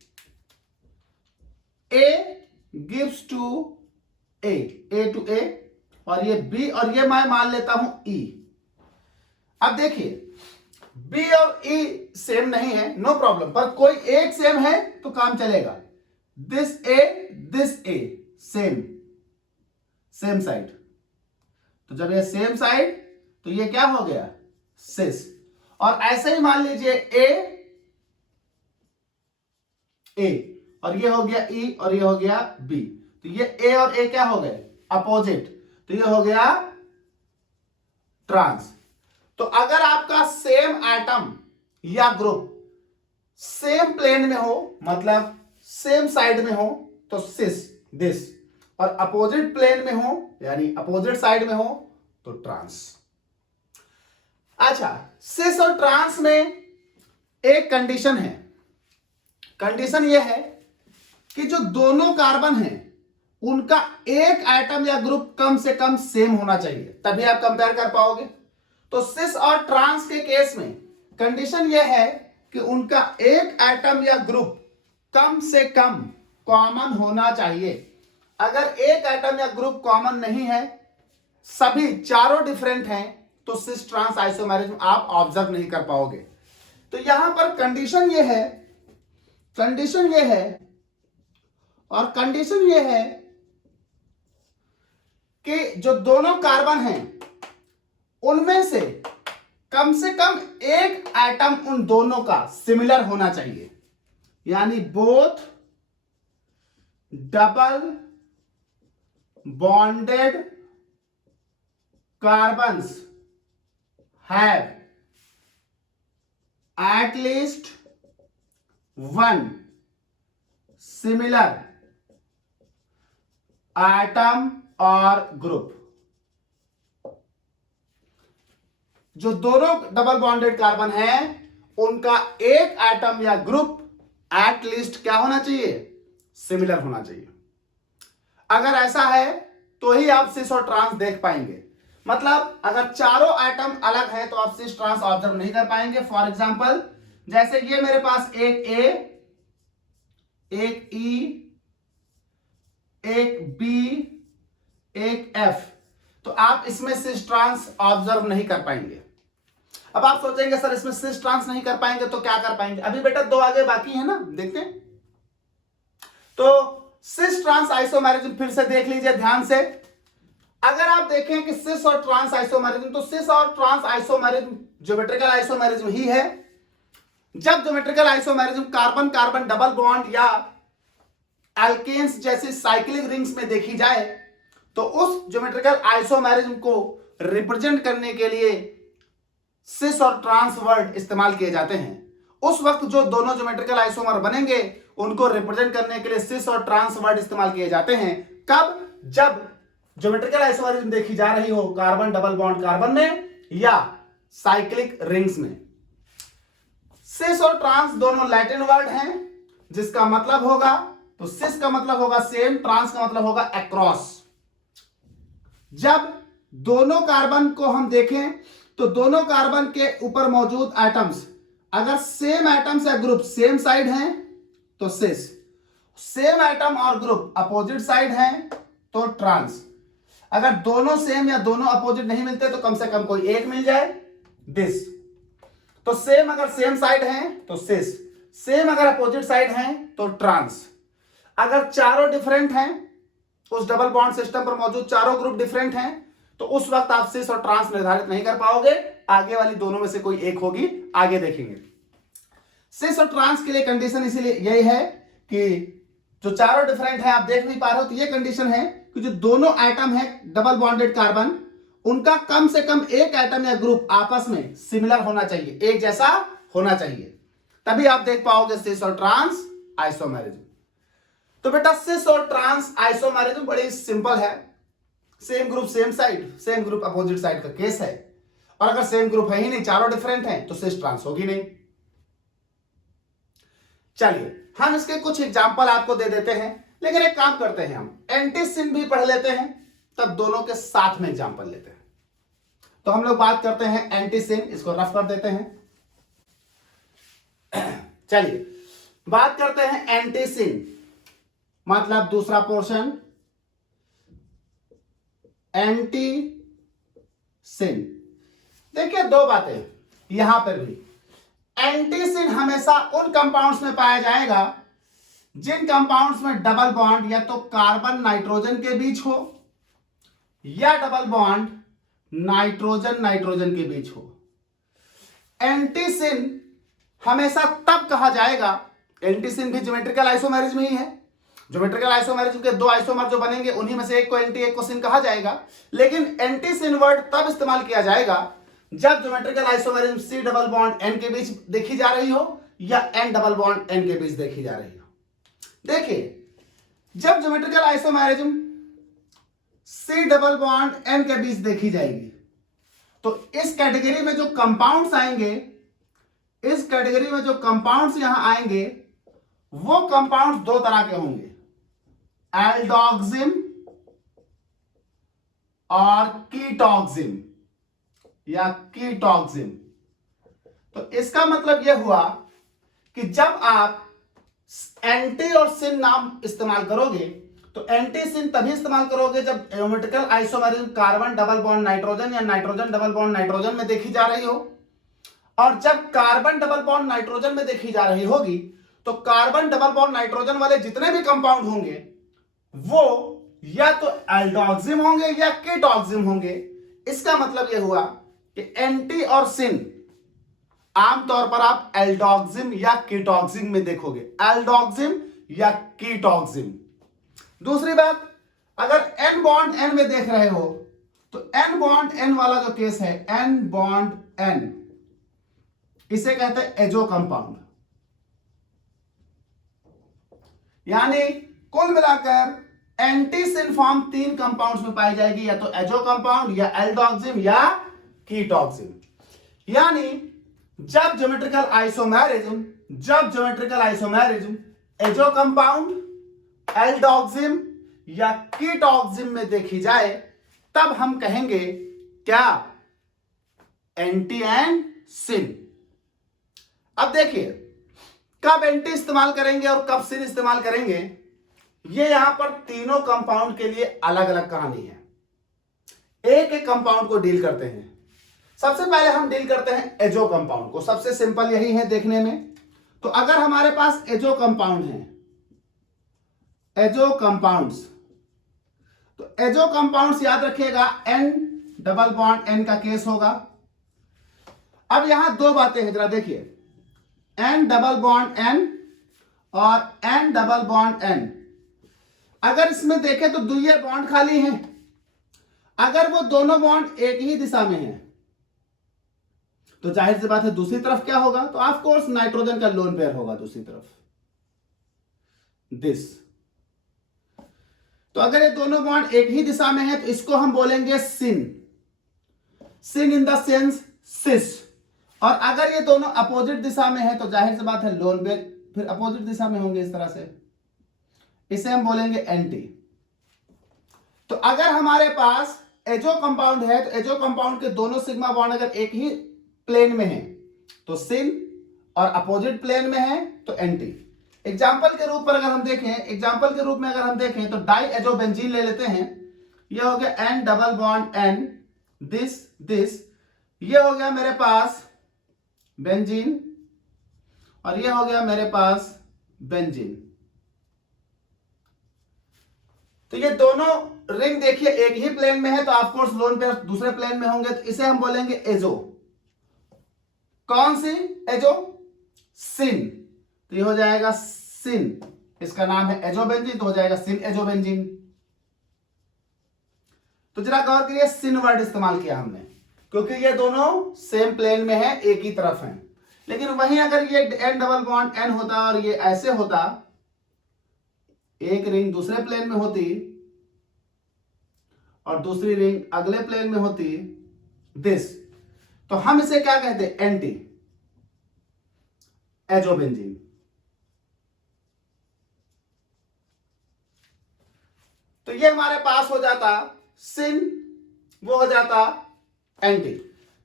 A gives to A to A, और ये B और ये मैं मान लेता हूं E। अब देखिए B और E सेम नहीं है, नो प्रॉब्लम, पर कोई एक सेम है तो काम चलेगा। दिस A सेम साइड, तो जब ये सेम साइड तो ये क्या हो गया? सिस। और ऐसे ही मान लीजिए A और ये हो गया E और ये हो गया B, तो ये A और A क्या हो गए? अपोजिट, तो ये हो गया ट्रांस। तो अगर आपका सेम एटम या ग्रुप सेम प्लेन में हो, मतलब सेम साइड में हो तो सिस दिस, और अपोजिट प्लेन में हो यानी अपोजिट साइड में हो तो ट्रांस। अच्छा, सिस और ट्रांस में एक कंडीशन है। कंडीशन यह है कि जो दोनों कार्बन हैं उनका एक एटम या ग्रुप कम से कम सेम होना चाहिए, तभी आप कंपेयर कर पाओगे। तो सिस और ट्रांस के केस में कंडीशन यह है कि उनका एक एटम या ग्रुप कम से कम कॉमन होना चाहिए। अगर एक एटम या ग्रुप कॉमन नहीं है, सभी चारों डिफरेंट हैं, तो सिस ट्रांस आइसोमेरिज्म आप ऑब्जर्व नहीं कर पाओगे। तो यहां पर कंडीशन यह है और कंडीशन यह है कि जो दोनों कार्बन हैं उनमें से कम एक एटम उन दोनों का सिमिलर होना चाहिए, यानी both double bonded carbons have at least one similar atom और ग्रुप। जो दोनों डबल बॉन्डेड कार्बन है उनका एक एटम या ग्रुप एट लीस्ट क्या होना चाहिए? सिमिलर होना चाहिए। अगर ऐसा है तो ही आप सिस और ट्रांस देख पाएंगे। मतलब अगर चारों एटम अलग है तो आप सिस ट्रांस ऑब्जर्व नहीं कर पाएंगे। फॉर एग्जांपल जैसे ये मेरे पास एक A, एक E, एक B, एक F, तो आप इसमें सिस ट्रांस ऑब्जर्व नहीं कर पाएंगे। अब आप सोचेंगे सर इसमें सिस ट्रांस नहीं कर पाएंगे तो क्या कर पाएंगे? अभी बेटा दो आगे बाकी है ना, देखते हैं। तो सिस ट्रांस आइसोमेरिज्म फिर से देख लीजिए ध्यान से। अगर आप देखें कि सिस और ट्रांस आइसोमेरिज्म, तो सिस और ट्रांस आइसोमेरिज्म ज्योमेट्रिकल आइसोमेरिज्म ही है। जब geometrical isomerism carbon carbon double bond या एल्केन्स जैसी साइक्लिक रिंग्स में देखी जाए तो उस ज्योमेट्रिकल आइसोमेरिज्म को रिप्रेजेंट करने के लिए सिस और ट्रांस वर्ड इस्तेमाल किए जाते हैं। उस वक्त जो दोनों ज्योमेट्रिकल आइसोमर बनेंगे उनको रिप्रेजेंट करने के लिए सिस और ट्रांस वर्ड इस्तेमाल किए जाते हैं। कब? जब ज्योमेट्रिकल आइसोमेरिज्म देखी जा रही हो कार्बन डबल बॉन्ड कार्बन में या साइक्लिक रिंग्स में। सिस और ट्रांस दोनों लैटिन वर्ड हैं, जिसका मतलब होगा, तो सिस का मतलब होगा सेम, ट्रांस का मतलब होगा अक्रॉस। जब दोनों कार्बन को हम देखें तो दोनों कार्बन के ऊपर मौजूद एटम्स अगर सेम एटम्स या ग्रुप सेम साइड हैं तो सिस, सेम एटम और ग्रुप अपोजिट साइड हैं तो ट्रांस। अगर दोनों सेम या दोनों अपोजिट नहीं मिलते तो कम से कम कोई एक मिल जाए, दिस। तो सेम अगर सेम साइड हैं तो सिस, सेम अगर अपोजिट साइड हैं तो ट्रांस। अगर चारों डिफरेंट हैं, उस डबल बॉन्ड सिस्टम पर मौजूद चारों ग्रुप डिफरेंट हैं, तो उस वक्त आप सिस और ट्रांस निर्धारित नहीं कर पाओगे, आगे वाली दोनों में से कोई एक होगी, आगे देखेंगे। सिस और ट्रांस के लिए कंडीशन इसीलिए यही है कि जो चारों डिफरेंट है, आप देख नहीं पा रहे हो, तो ये कंडीशन है कि जो दोनों एटम है डबल बॉन्डेड कार्बन, उनका कम से कम एक एटम या ग्रुप आपस में सिमिलर होना चाहिए, एक जैसा होना चाहिए, तभी आप देख पाओगे सिस और ट्रांस आइसोमेरिज्म। तो बेटा सिस और ट्रांस आइसोमेरिज्म बड़ी सिंपल है, same group same side, same group opposite side का केस है। और अगर सेम ग्रुप है ही नहीं, चारों डिफरेंट हैं, तो सिस ट्रांस होगी नहीं। चलिए हम इसके कुछ एग्जांपल आपको दे देते हैं, लेकिन एक काम करते हैं, हम एंटीसिन भी पढ़ लेते हैं, तब दोनों के साथ में एग्जांपल लेते हैं। तो हम लोग बात करते हैं एंटीसिन, इसको रफ कर देते हैं। चलिए बात करते हैं एंटीसिन, मतलब दूसरा पोर्शन एंटीसिन। देखिए दो बातें यहां पर भी, एंटीसिन हमेशा उन कंपाउंड्स में पाया जाएगा जिन कंपाउंड्स में डबल बॉन्ड या तो कार्बन नाइट्रोजन के बीच हो या डबल बॉन्ड नाइट्रोजन नाइट्रोजन के बीच हो। एंटीसिन हमेशा तब कहा जाएगा, एंटीसिन भी ज्योमेट्रिकल आइसोमेरिज्म ही है, ज्योमेट्रिकल आइसोमेरिज्म के दो आइसोमर जो बनेंगे उन्हीं में से एक को एंटी एक को सिन कहा जाएगा, लेकिन एंटीसिन वर्ड तब इस्तेमाल किया जाएगा जब geometrical isomerism C double bond N के बीच देखी जा रही हो या एन डबल बॉन्ड एन के बीच देखी जा रही हो। देखिए जब geometrical isomerism C double bond N के बीच देखी जाएगी, तो इस कैटेगरी में जो कंपाउंड्स आएंगे, इस कैटेगरी में जो कंपाउंड्स यहां आएंगे, वो कंपाउंड्स दो तरह के होंगे, एल्डोक्सिम और कीटोक्सिम या कीटोक्सिम। तो इसका मतलब यह हुआ कि जब आप एंटी और सिन नाम इस्तेमाल करोगे, तो एंटी सिन तभी इस्तेमाल करोगे जब geometrical isomerism carbon double bond nitrogen या नाइट्रोजन डबल बॉन्ड नाइट्रोजन में देखी जा रही हो, और जब कार्बन डबल बॉन्ड नाइट्रोजन में देखी जा रही होगी, तो कार्बन डबल बॉन्ड नाइट्रोजन वाले जितने भी कंपाउंड होंगे वो या तो एल्डोक्सिम होंगे या कीटोक्सिम होंगे। इसका मतलब यह हुआ कि एंटी और सिन आमतौर पर आप एल्डोक्सिम या कीटोक्सिम में देखोगे, एल्डोक्सिम या कीटोक्सिम। दूसरी बात, अगर एन बॉन्ड एन में देख रहे हो, तो एन बॉन्ड एन वाला जो केस है, एन बॉन्ड एन, इसे कहते हैं एजो कंपाउंड। यानी कुल मिलाकर एंटीसिन फॉर्म तीन कंपाउंड्स में पाई जाएगी, या तो एजो कंपाउंड या एल्डोक्सिम या कीटोक्सिम। यानी जब ज्योमेट्रिकल आइसोमेरिज्म एजो कंपाउंड, एल्डोक्सिम या कीटोक्सिम में देखी जाए, तब हम कहेंगे क्या, एंटी एंड सिन। अब देखिए कब एंटी इस्तेमाल करेंगे और कब सिन इस्तेमाल करेंगे, ये यहां पर तीनों कंपाउंड के लिए अलग अलग कहानी है। एक एक कंपाउंड को डील करते हैं। सबसे पहले हम डील करते हैं एजो कंपाउंड को, सबसे सिंपल यही है देखने में। तो अगर हमारे पास एजो कंपाउंड है, एजो कंपाउंड्स, तो एजो कंपाउंड्स याद रखिएगा एन डबल बॉन्ड एन का केस होगा। अब यहां दो बातें हैं, जरा देखिए, एन डबल बॉन्ड एन और एन डबल बॉन्ड एन। अगर इसमें देखें तो दुइये बॉन्ड खाली हैं। अगर वो दोनों बॉन्ड एक ही दिशा में हैं, तो जाहिर सी बात है दूसरी तरफ क्या होगा, तो ऑफ कोर्स नाइट्रोजन का लोन पेयर होगा दूसरी तरफ, दिस। तो अगर ये दोनों बॉन्ड एक ही दिशा में है, तो इसको हम बोलेंगे सिन, सिन इन द सेंस सिस। और अगर ये दोनों अपोजिट दिशा में है, तो जाहिर सी बात है लोन पेयर फिर अपोजिट दिशा में होंगे इस तरह से, इसे हम बोलेंगे एंटी। तो अगर हमारे पास एजो कंपाउंड है, तो एजो कंपाउंड के दोनों सिग्मा बॉन्ड अगर एक ही प्लेन में है तो सिन, और अपोजिट प्लेन में है तो एंटी। एग्जाम्पल के रूप में अगर हम देखें तो डाई एजोबेंजीन ले लेते हैं। ये हो गया N double bond N, this ये हो गया मेरे पास बेंजीन और ये हो गया मेरे पास बेंजीन। तो ये दोनों रिंग देखिए एक ही प्लेन में है तो ऑफकोर्स लोन पेयर दूसरे प्लेन में होंगे, तो इसे हम बोलेंगे एजो। कौन सी एजो? सिन। तो ये हो जाएगा सिन, इसका नाम है एजोबेंजीन, तो हो जाएगा सिन एजोबेंजीन। तो जरा गौर करिए, सिन वर्ड इस्तेमाल किया हमने क्योंकि ये दोनों सेम प्लेन में है, एक ही तरफ है। लेकिन वहीं अगर ये एन डबल बॉन्ड एन होता और ये ऐसे होता, एक रिंग दूसरे प्लेन में होती और दूसरी रिंग अगले प्लेन में होती, दिस, तो हम इसे क्या कहते? Anti azobenzene. तो ये हमारे पास हो जाता सिन, वो हो जाता एंटी।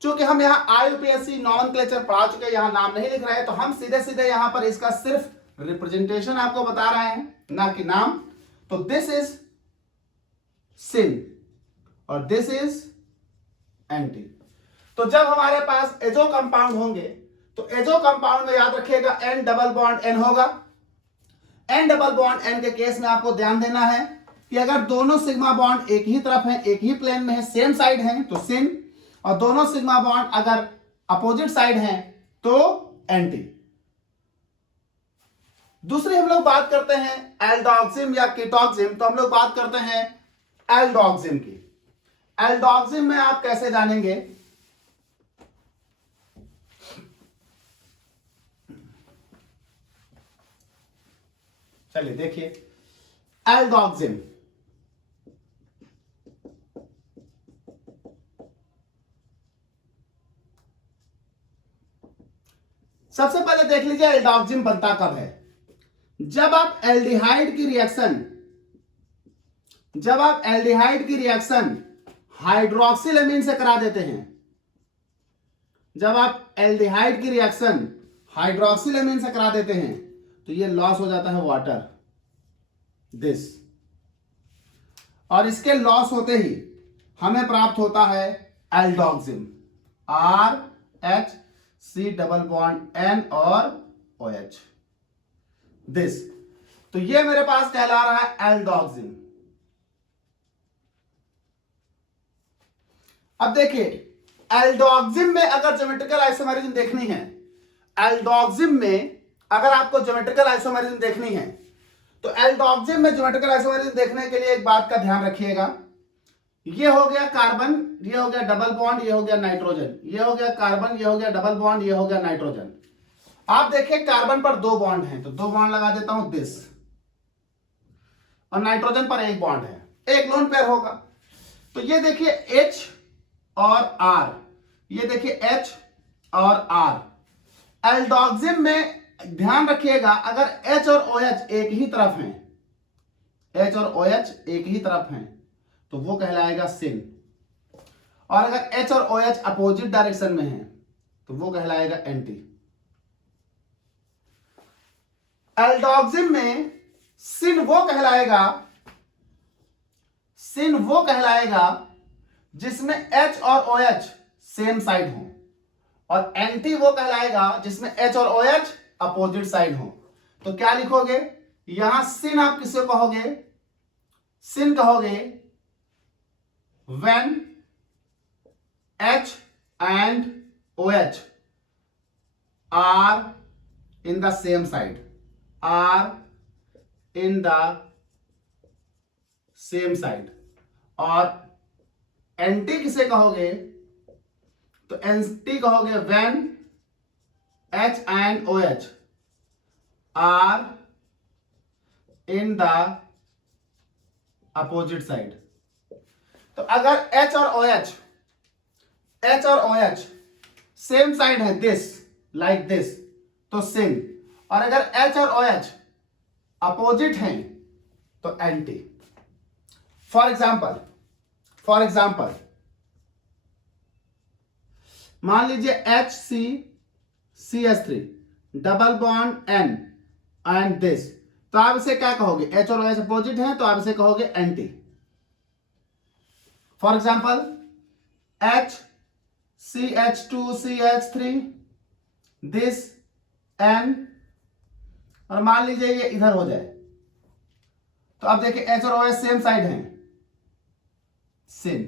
चूंकि हम यहां आईयूपीएससी नॉमेनक्लेचर पढ़ा चुके, यहां नाम नहीं लिख रहे हैं, तो हम सीधे सीधे यहां पर इसका सिर्फ रिप्रेजेंटेशन आपको बता रहे हैं, ना कि नाम। तो दिस इज सिन और दिस इज एंटी। तो जब हमारे पास एजो कंपाउंड होंगे तो एजो कंपाउंड में याद रखिएगा एन डबल बॉन्ड एन होगा। एन डबल बॉन्ड एन के केस में आपको ध्यान देना है कि अगर दोनों सिग्मा बॉन्ड एक ही तरफ हैं, एक ही प्लेन में है, सेम साइड हैं तो सिन, और दोनों सिग्मा बॉन्ड अगर अपोजिट साइड हैं तो एंटी। दूसरी हम लोग बात करते हैं एल्डोक्सिम या कीटोक्सिम, तो हम लोग बात करते हैं एल्डोक्सिम की। एल्डोक्सिम में आप कैसे जानेंगे? चलिए देखिए, एल्डोक्सिम सबसे पहले देख लीजिए एल्डोक्सिम बनता कब है। जब आप एल्डिहाइड की रिएक्शन हाइड्रोक्सिल अमीन से करा देते हैं, जब आप एल्डिहाइड की रिएक्शन हाइड्रोक्सिल अमीन से करा देते हैं तो ये लॉस हो जाता है वाटर, दिस, और इसके लॉस होते ही हमें प्राप्त होता है aldoxime, R H C double bond N और ओ एच, दिस। तो ये मेरे पास कहला रहा है एल्डोक्सिम। अब देखिए, एल्डोक्सिम में अगर ज्योमेट्रिकल आइसोमेरिज्म देखनी है, एल्डोक्सिम में अगर आपको ज्योमेट्रिकल आइसोमेरिज्म देखनी है तो एल्डोक्सिम में ज्योमेट्रिकल आइसोमेरिज्म देखने के लिए एक बात का ध्यान रखिएगा। ये हो गया कार्बन, ये हो गया डबल बॉन्ड, ये हो गया नाइट्रोजन, ये हो गया कार्बन, ये हो गया डबल बॉन्ड, ये हो गया नाइट्रोजन। आप देखिए कार्बन पर 2 बॉन्ड हैं तो 2 बॉन्ड लगा देता हूं, दिस, और नाइट्रोजन पर 1 बॉन्ड है, एक लोन पेयर होगा। तो ये देखिए H और R, ये देखिए H और R। एल्डोक्सिम में ध्यान रखिएगा अगर H और OH एक ही तरफ हैं, H और OH एक ही तरफ हैं तो वो कहलाएगा सिन, और अगर H और OH अपोजिट डायरेक्शन में हैं तो वो कहलाएगा एंटी। एल्डोक्सिम में सिन वो कहलाएगा जिसमें H और OH सेम साइड हो, और एंटी वो कहलाएगा जिसमें H और OH अपोजिट साइड हो। तो क्या लिखोगे यहां? सिन आप किसे कहोगे? सिन कहोगे when H and OH are in the same side, और एंटी किसे कहोगे? तो एंटी कहोगे when H and OH are in the opposite side। तो अगर H और OH सेम साइड है, दिस, लाइक दिस, तो सिन, और अगर H और OH अपोजिट हैं तो एंटी। फॉर एग्जाम्पल मान लीजिए HCCH3, double bond N and this, तो आप इसे क्या कहोगे, H और OH अपोजिट है तो आप इसे कहोगे anti. For example H CH2CH3 this N, और मान लीजिए ये इधर हो जाए, तो अब देखिए H और OH सेम साइड हैं, सिन।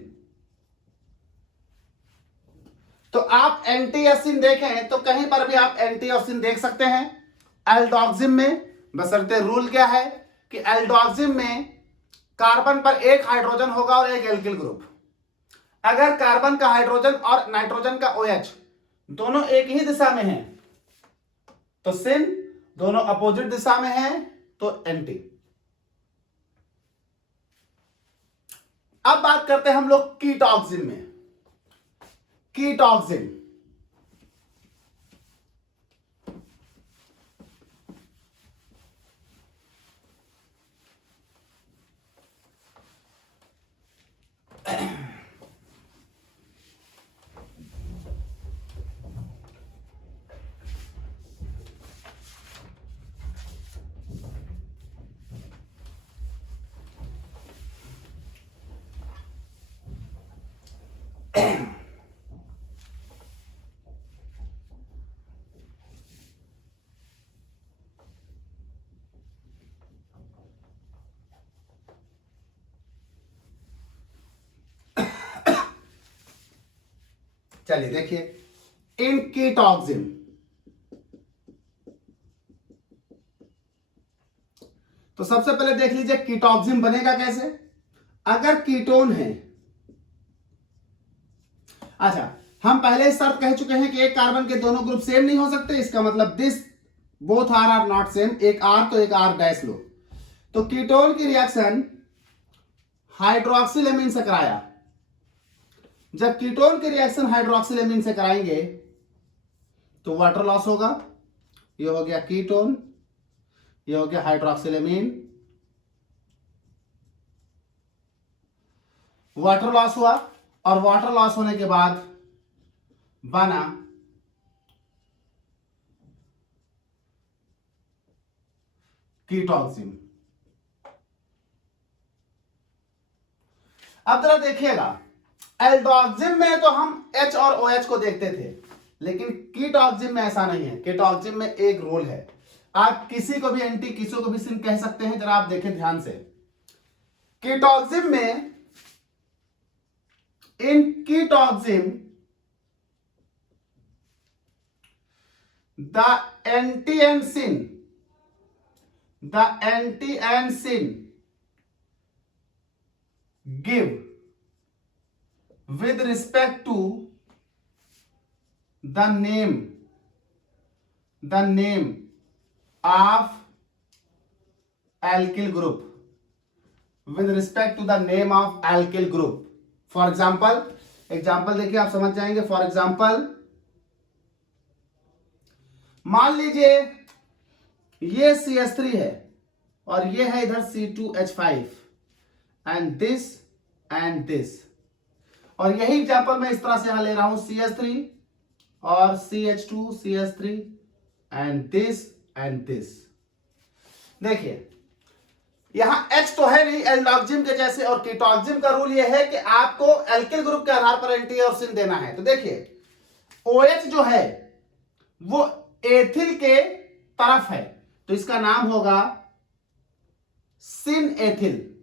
तो आप एंटी या सिन देखें तो कहीं पर भी आप एंटी और सिन देख सकते हैं। एल्डोक्सिम में बशर्ते रूल क्या है कि एल्डोक्सिम में कार्बन पर एक हाइड्रोजन होगा और एक एल्किल ग्रुप। अगर कार्बन का हाइड्रोजन और नाइट्रोजन का OH दोनों एक ही दिशा में हैं तो सिन, दोनों अपोजिट दिशा में हैं तो एंटी। अब बात करते हैं हम लोग कीटॉक्सिम में। कीटॉक्सिम चलिए देखिए, इन कीटॉक्सिम तो सबसे पहले देख लीजिए कीटॉक्सिम बनेगा कैसे। अगर कीटोन है, अच्छा हम पहले शर्त कह चुके हैं कि एक कार्बन के दोनों ग्रुप सेम नहीं हो सकते, इसका मतलब this both are not same, एक आर तो एक आर डैश लो। तो कीटोन की रिएक्शन हाइड्रोक्सिलेमीन से कराया, जब कीटोन की रिएक्शन हाइड्रोक्सिलेमीन से कराएंगे तो वाटर लॉस होगा, ये हो गया कीटोन, ये हो गया हाइड्रोक्सिलेमीन, वाटर लॉस हुआ, और वाटर लॉस होने के बाद बना कीटॉक्सिम। अब जरा देखिएगा, एल्डोक्सिम में तो हम H और OH को देखते थे, लेकिन कीटॉक्सिम में ऐसा नहीं है। कीटॉक्सिम में एक रूल है, आप किसी को भी एंटी किसी को भी सिन कह सकते हैं। जरा आप देखें ध्यान से, कीटॉक्सिम में, in ketoxime the anti and syn give with respect to the name of alkyl group, with respect to the name of alkyl group. For example, example देखिए आप समझ जाएंगे। फॉर एग्जाम्पल मान लीजिए ये CH3 है और ये है इधर C2H5 एंड दिस, और यही एग्जाम्पल मैं इस तरह से यहां ले रहा हूं, CH3 और CH2 CH3 एंड दिस। देखिए यहां H तो है नहीं एल्डोक्सिम के जैसे, और कीटॉक्सिम का रूल यह है कि आपको एल्किल ग्रुप के आधार पर एंटी और सिन देना है। तो देखिए OH जो है वो एथिल के तरफ है तो इसका नाम होगा सिन एथिल,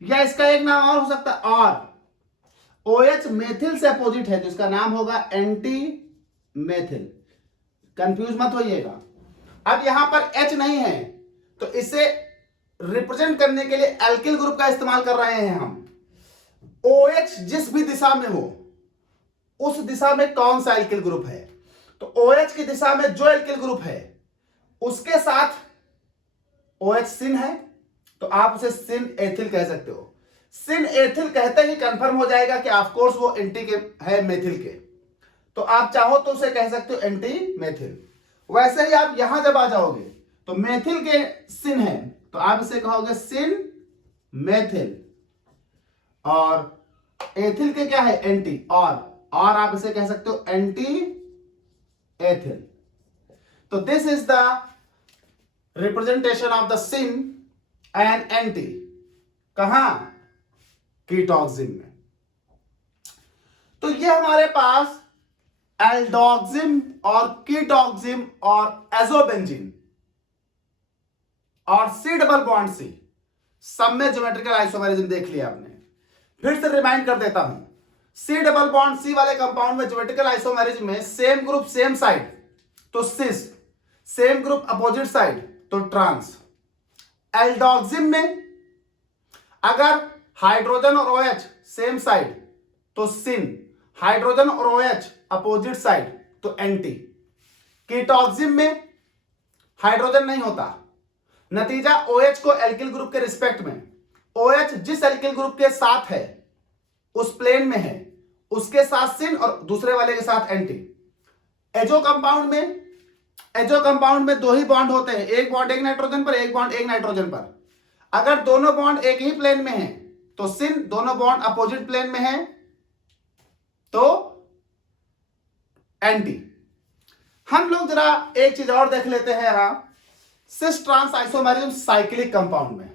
या इसका एक नाम और हो सकता है, और OH मेथिल से अपोजिट है तो इसका नाम होगा एंटी मेथिल। कंफ्यूज मत होइएगा। अब यहां पर H नहीं है तो इसे रिप्रेजेंट करने के लिए एल्किल ग्रुप का इस्तेमाल कर रहे हैं हम। OH जिस भी दिशा में हो उस दिशा में कौन सा एल्किल ग्रुप है, तो OH की दिशा में जो एल्किल ग्रुप है उसके साथ OH सिन है तो आप उसे सिन एथिल कह सकते हो। सिन एथिल कहते ही कंफर्म हो जाएगा कि ऑफ कोर्स वो एंटी के है मेथिल के, तो आप चाहो तो उसे कह सकते हो एंटी मेथिल। वैसे ही आप यहां जब आ जाओगे तो मेथिल के सिन है तो आप इसे कहोगे सिन मेथिल, और एथिल के क्या है एंटी, और और आप इसे कह सकते हो एंटी एथिल। तो this is the representation of the syn and anti, कहां? कीटोक्सिन में। तो ये हमारे पास एल्डोक्सिम और कीटोक्सिम और एजोबेंजीन और सी डबल बॉन्ड सी, सब में ज्योमेट्रिकल आइसोमेरिज्म देख लिया आपने। फिर से रिमाइंड कर देता हूं, सी डबल बॉन्ड सी वाले कंपाउंड में ज्योमेट्रिकल आइसोमेरिज्म में सेम ग्रुप सेम साइड तो सिस, सेम ग्रुप अपोजिट साइड तो ट्रांस। एल्डोक्सिम में अगर हाइड्रोजन और OH सेम साइड तो सिन, हाइड्रोजन और OH अपोजिट साइड तो एंटी। कीटोक्सिम में हाइड्रोजन नहीं होता, नतीजा OH को एल्किल ग्रुप के रिस्पेक्ट में, OH जिस एल्किल ग्रुप के साथ है उस प्लेन में है, उसके साथ सिन और दूसरे वाले के साथ एंटी। एजो कंपाउंड में दो ही बॉन्ड होते हैं, एक बॉन्ड एक नाइट्रोजन पर, एक बॉन्ड एक नाइट्रोजन पर। अगर दोनों बॉन्ड एक ही प्लेन में हैं तो सिन, दोनों बॉन्ड अपोजिट प्लेन में हैं तो एंटी। हम लोग जरा एक चीज और देख लेते हैं यहां, cis trans isomerism cyclic compound में।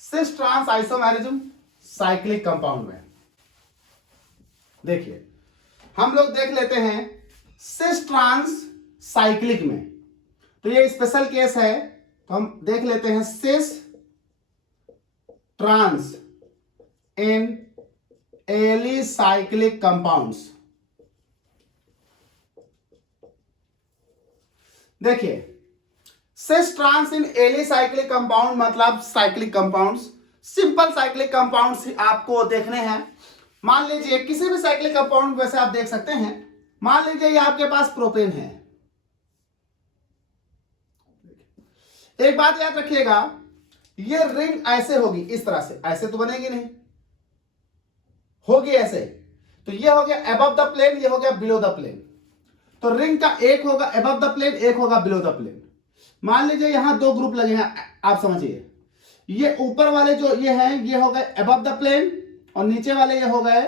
Cis trans isomerism cyclic compound में देखिए, हम लोग देख लेते हैं सिस ट्रांस साइक्लिक में। तो ये स्पेशल केस है, तो हम देख लेते हैं सिस ट्रांस इन एलिसाइक्लिक कंपाउंड्स। देखिए, सिस ट्रांस इन एलिसाइक्लिक कंपाउंड मतलब cyclic compounds, simple cyclic compounds आपको देखने हैं। मान लीजिए किसी भी साइक्लिक कंपाउंड वैसे आप देख सकते हैं, मान लीजिए ये आपके पास प्रोपेन है। एक बात याद रखिएगा, ये रिंग ऐसे होगी, इस तरह से, ऐसे तो बनेगी नहीं, होगी ऐसे। तो ये हो गया अबव द प्लेन, ये हो गया बिलो द प्लेन। तो रिंग का एक होगा अबव द प्लेन, एक होगा बिलो द प्लेन। मान लीजिए यहां दो ग्रुप लगे हैं, आप समझिए, ये ऊपर वाले जो ये हैं ये हो गए अबव द प्लेन और नीचे वाले ये हो गए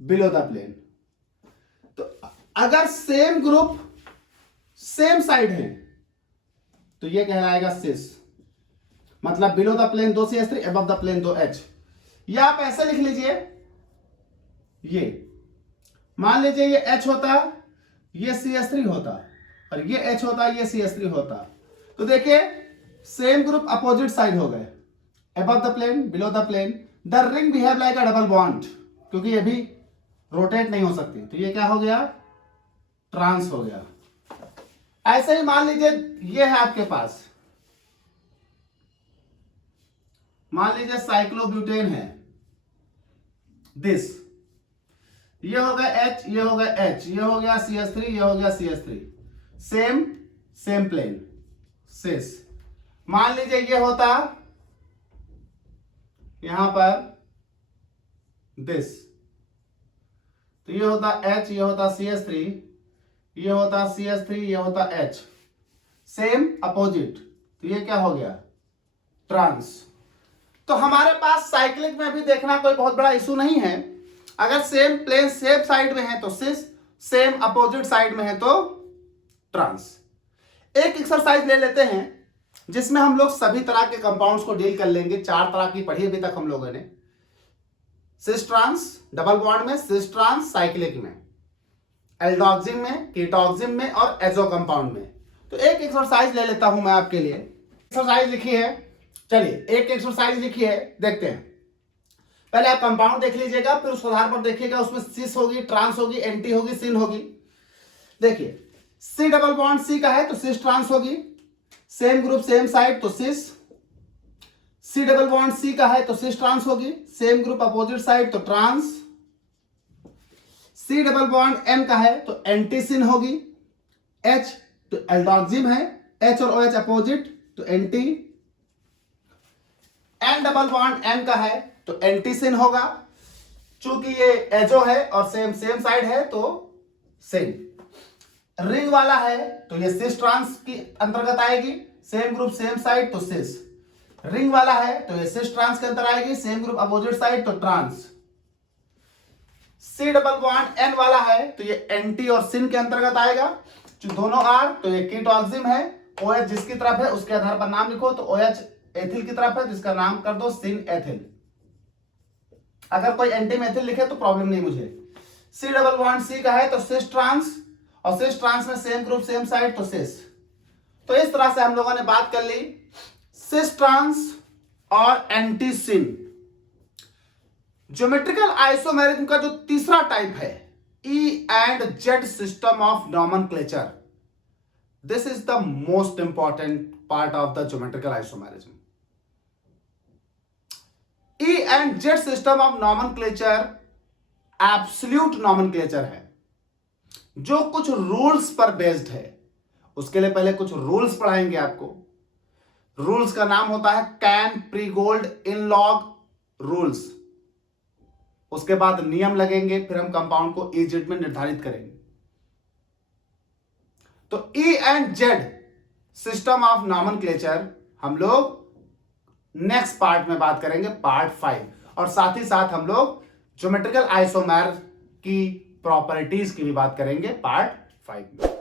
बिलो द प्लेन। तो अगर सेम ग्रुप सेम साइड है तो ये कहलाएगा सिस, मतलब below the plane 2 CH3, above the plane 2 H। या आप ऐसे लिख लीजिए, ये मान लीजिए ये H होता, ये CH3 होता, और ये H होता, ये CH3 होता। तो देखिए सेम ग्रुप अपोजिट साइड हो गए, above the plane below the plane. The ring behave like a double bond, क्योंकि ये भी रोटेट नहीं हो सकती, तो ये क्या हो गया? ट्रांस हो गया। ऐसे ही मान लीजिए ये है आपके पास, मान लीजिए साइक्लोब्यूटेन है, दिस, ये हो गया H, ये हो गया H, ये हो गया CH3, ये हो गया CH3, सेम प्लेन, सिस। मान लीजिए ये होता यहां पर दिस, तो ये होता H, ये होता CH3, ये होता CH3, ये होता H, सेम अपोजिट, तो ये क्या हो गया? ट्रांस। तो हमारे पास साइक्लिक में भी देखना कोई बहुत बड़ा इशू नहीं है। अगर सेम प्लेन सेम साइड में है तो सिस, सेम अपोजिट साइड में है तो ट्रांस। एक एक्सरसाइज ले लेते हैं जिसमें हम लोग सभी तरह के कंपाउंड्स को डील कर लेंगे। 4 तरह की पढ़ी अभी तक हम लोगों ने, सिस ट्रांस डबल बॉन्ड में, सिस ट्रांस साइक्लिक में, एल्डोक्सिम में, कीटोक्सिम में और एजो कंपाउंड में। तो एक एक्सरसाइज ले लेता हूं मैं आपके लिए। एक्सरसाइज लिखी है, चलिए एक एक्सरसाइज लिखी है, देखते हैं। पहले आप कंपाउंड देख लीजिएगा, फिर उस आधार पर देखिएगा उसमें सिस होगी, ट्रांस होगी, एंटी होगी, सिन होगी। देखिए सी डबल बॉन्ड सी का है तो सिस ट्रांस होगी, सेम ग्रुप सेम साइड तो cis. C double bond C का है तो सिस ट्रांस होगी, सेम ग्रुप अपोजिट साइड तो trans. C double bond M का है तो एंटी सिन होगी। एच तो एल्डोक्सिम है, एच और OH अपोजिट तो anti. N double bond M का है तो एंटी सिन होगा, चूंकि ये एजो है और सेम साइड है तो सिन। रिंग वाला है तो ये सिस ट्रांस की अंतर्गत आएगी, सेम ग्रुप सेम साइड तो सिस। रिंग वाला है तो ये सिस ट्रांस के अंदर आएगी, सेम ग्रुप अपोजिट साइड तो trans. C double bond N वाला है तो ये एंटी और सिन के अंतर्गत आएगा। जो दोनों आर तो ये कीटोक्सिम है। OH जिसकी तरफ है उसके आधार पर नाम लिखो, तो OH एथिल की तरफ है जिसका नाम कर दो सिन एथिल। अगर कोई एंटी मेथिल लिखे तो प्रॉब्लम नहीं मुझे। सी डबल बॉन्ड सी का है तो सिस ट्रांस, और सिस ट्रांस में सेम ग्रुप सेम साइड तो सिस। तो इस तरह से हम लोगों ने बात कर ली सिस ट्रांस और एंटी सिन। ज्योमेट्रिकल आइसोमेरिज्म का जो तीसरा टाइप है ई and Z system of nomenclature, this is the most important part of the geometrical isomerism. E and Z system of nomenclature absolute nomenclature है जो कुछ रूल्स पर बेस्ड है। उसके लिए पहले कुछ रूल्स पढ़ाएंगे आपको। रूल्स का नाम होता है कैन प्रीगोल्ड इनलॉग रूल्स। उसके बाद नियम लगेंगे, फिर हम कंपाउंड को ई जेड में निर्धारित करेंगे। तो ई and Z system of nomenclature हम लोग नेक्स्ट पार्ट में बात करेंगे, पार्ट 5। और साथ ही साथ हम लोग ज्योमेट्रिकल आइसोमर की प्रॉपर्टीज की भी बात करेंगे पार्ट 5 में।